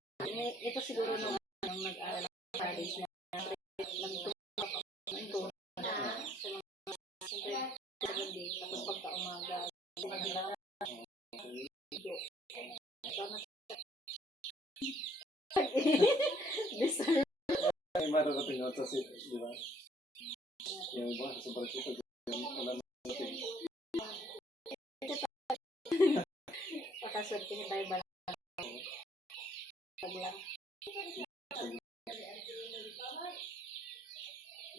Ito siguro nung nag-aaral ng college na nagtutulog tapos pagka umaga ay mararating ako sa di ba yung iba sa barko sa alam natin pakaswerte niya tayo ba lang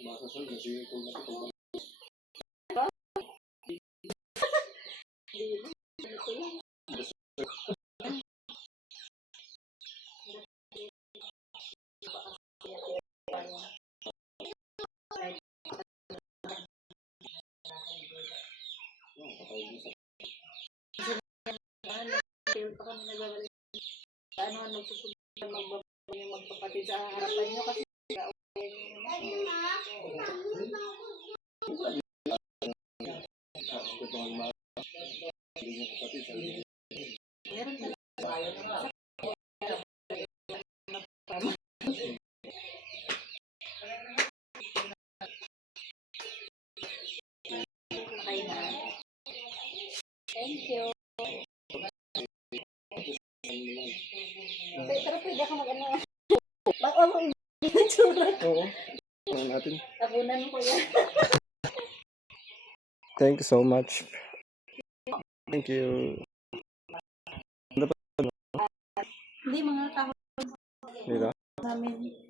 masasunod kasi kung nakitulog ano susunod yung magpapatid sa harapan nyo kasi meron talaga okay na. Thank you. Pero pwede ako mag-ano. Baka mo yung tsura. oo ano natin Tabunan ko yan. thank you so much thank you Hindi, mga kahon dito namin.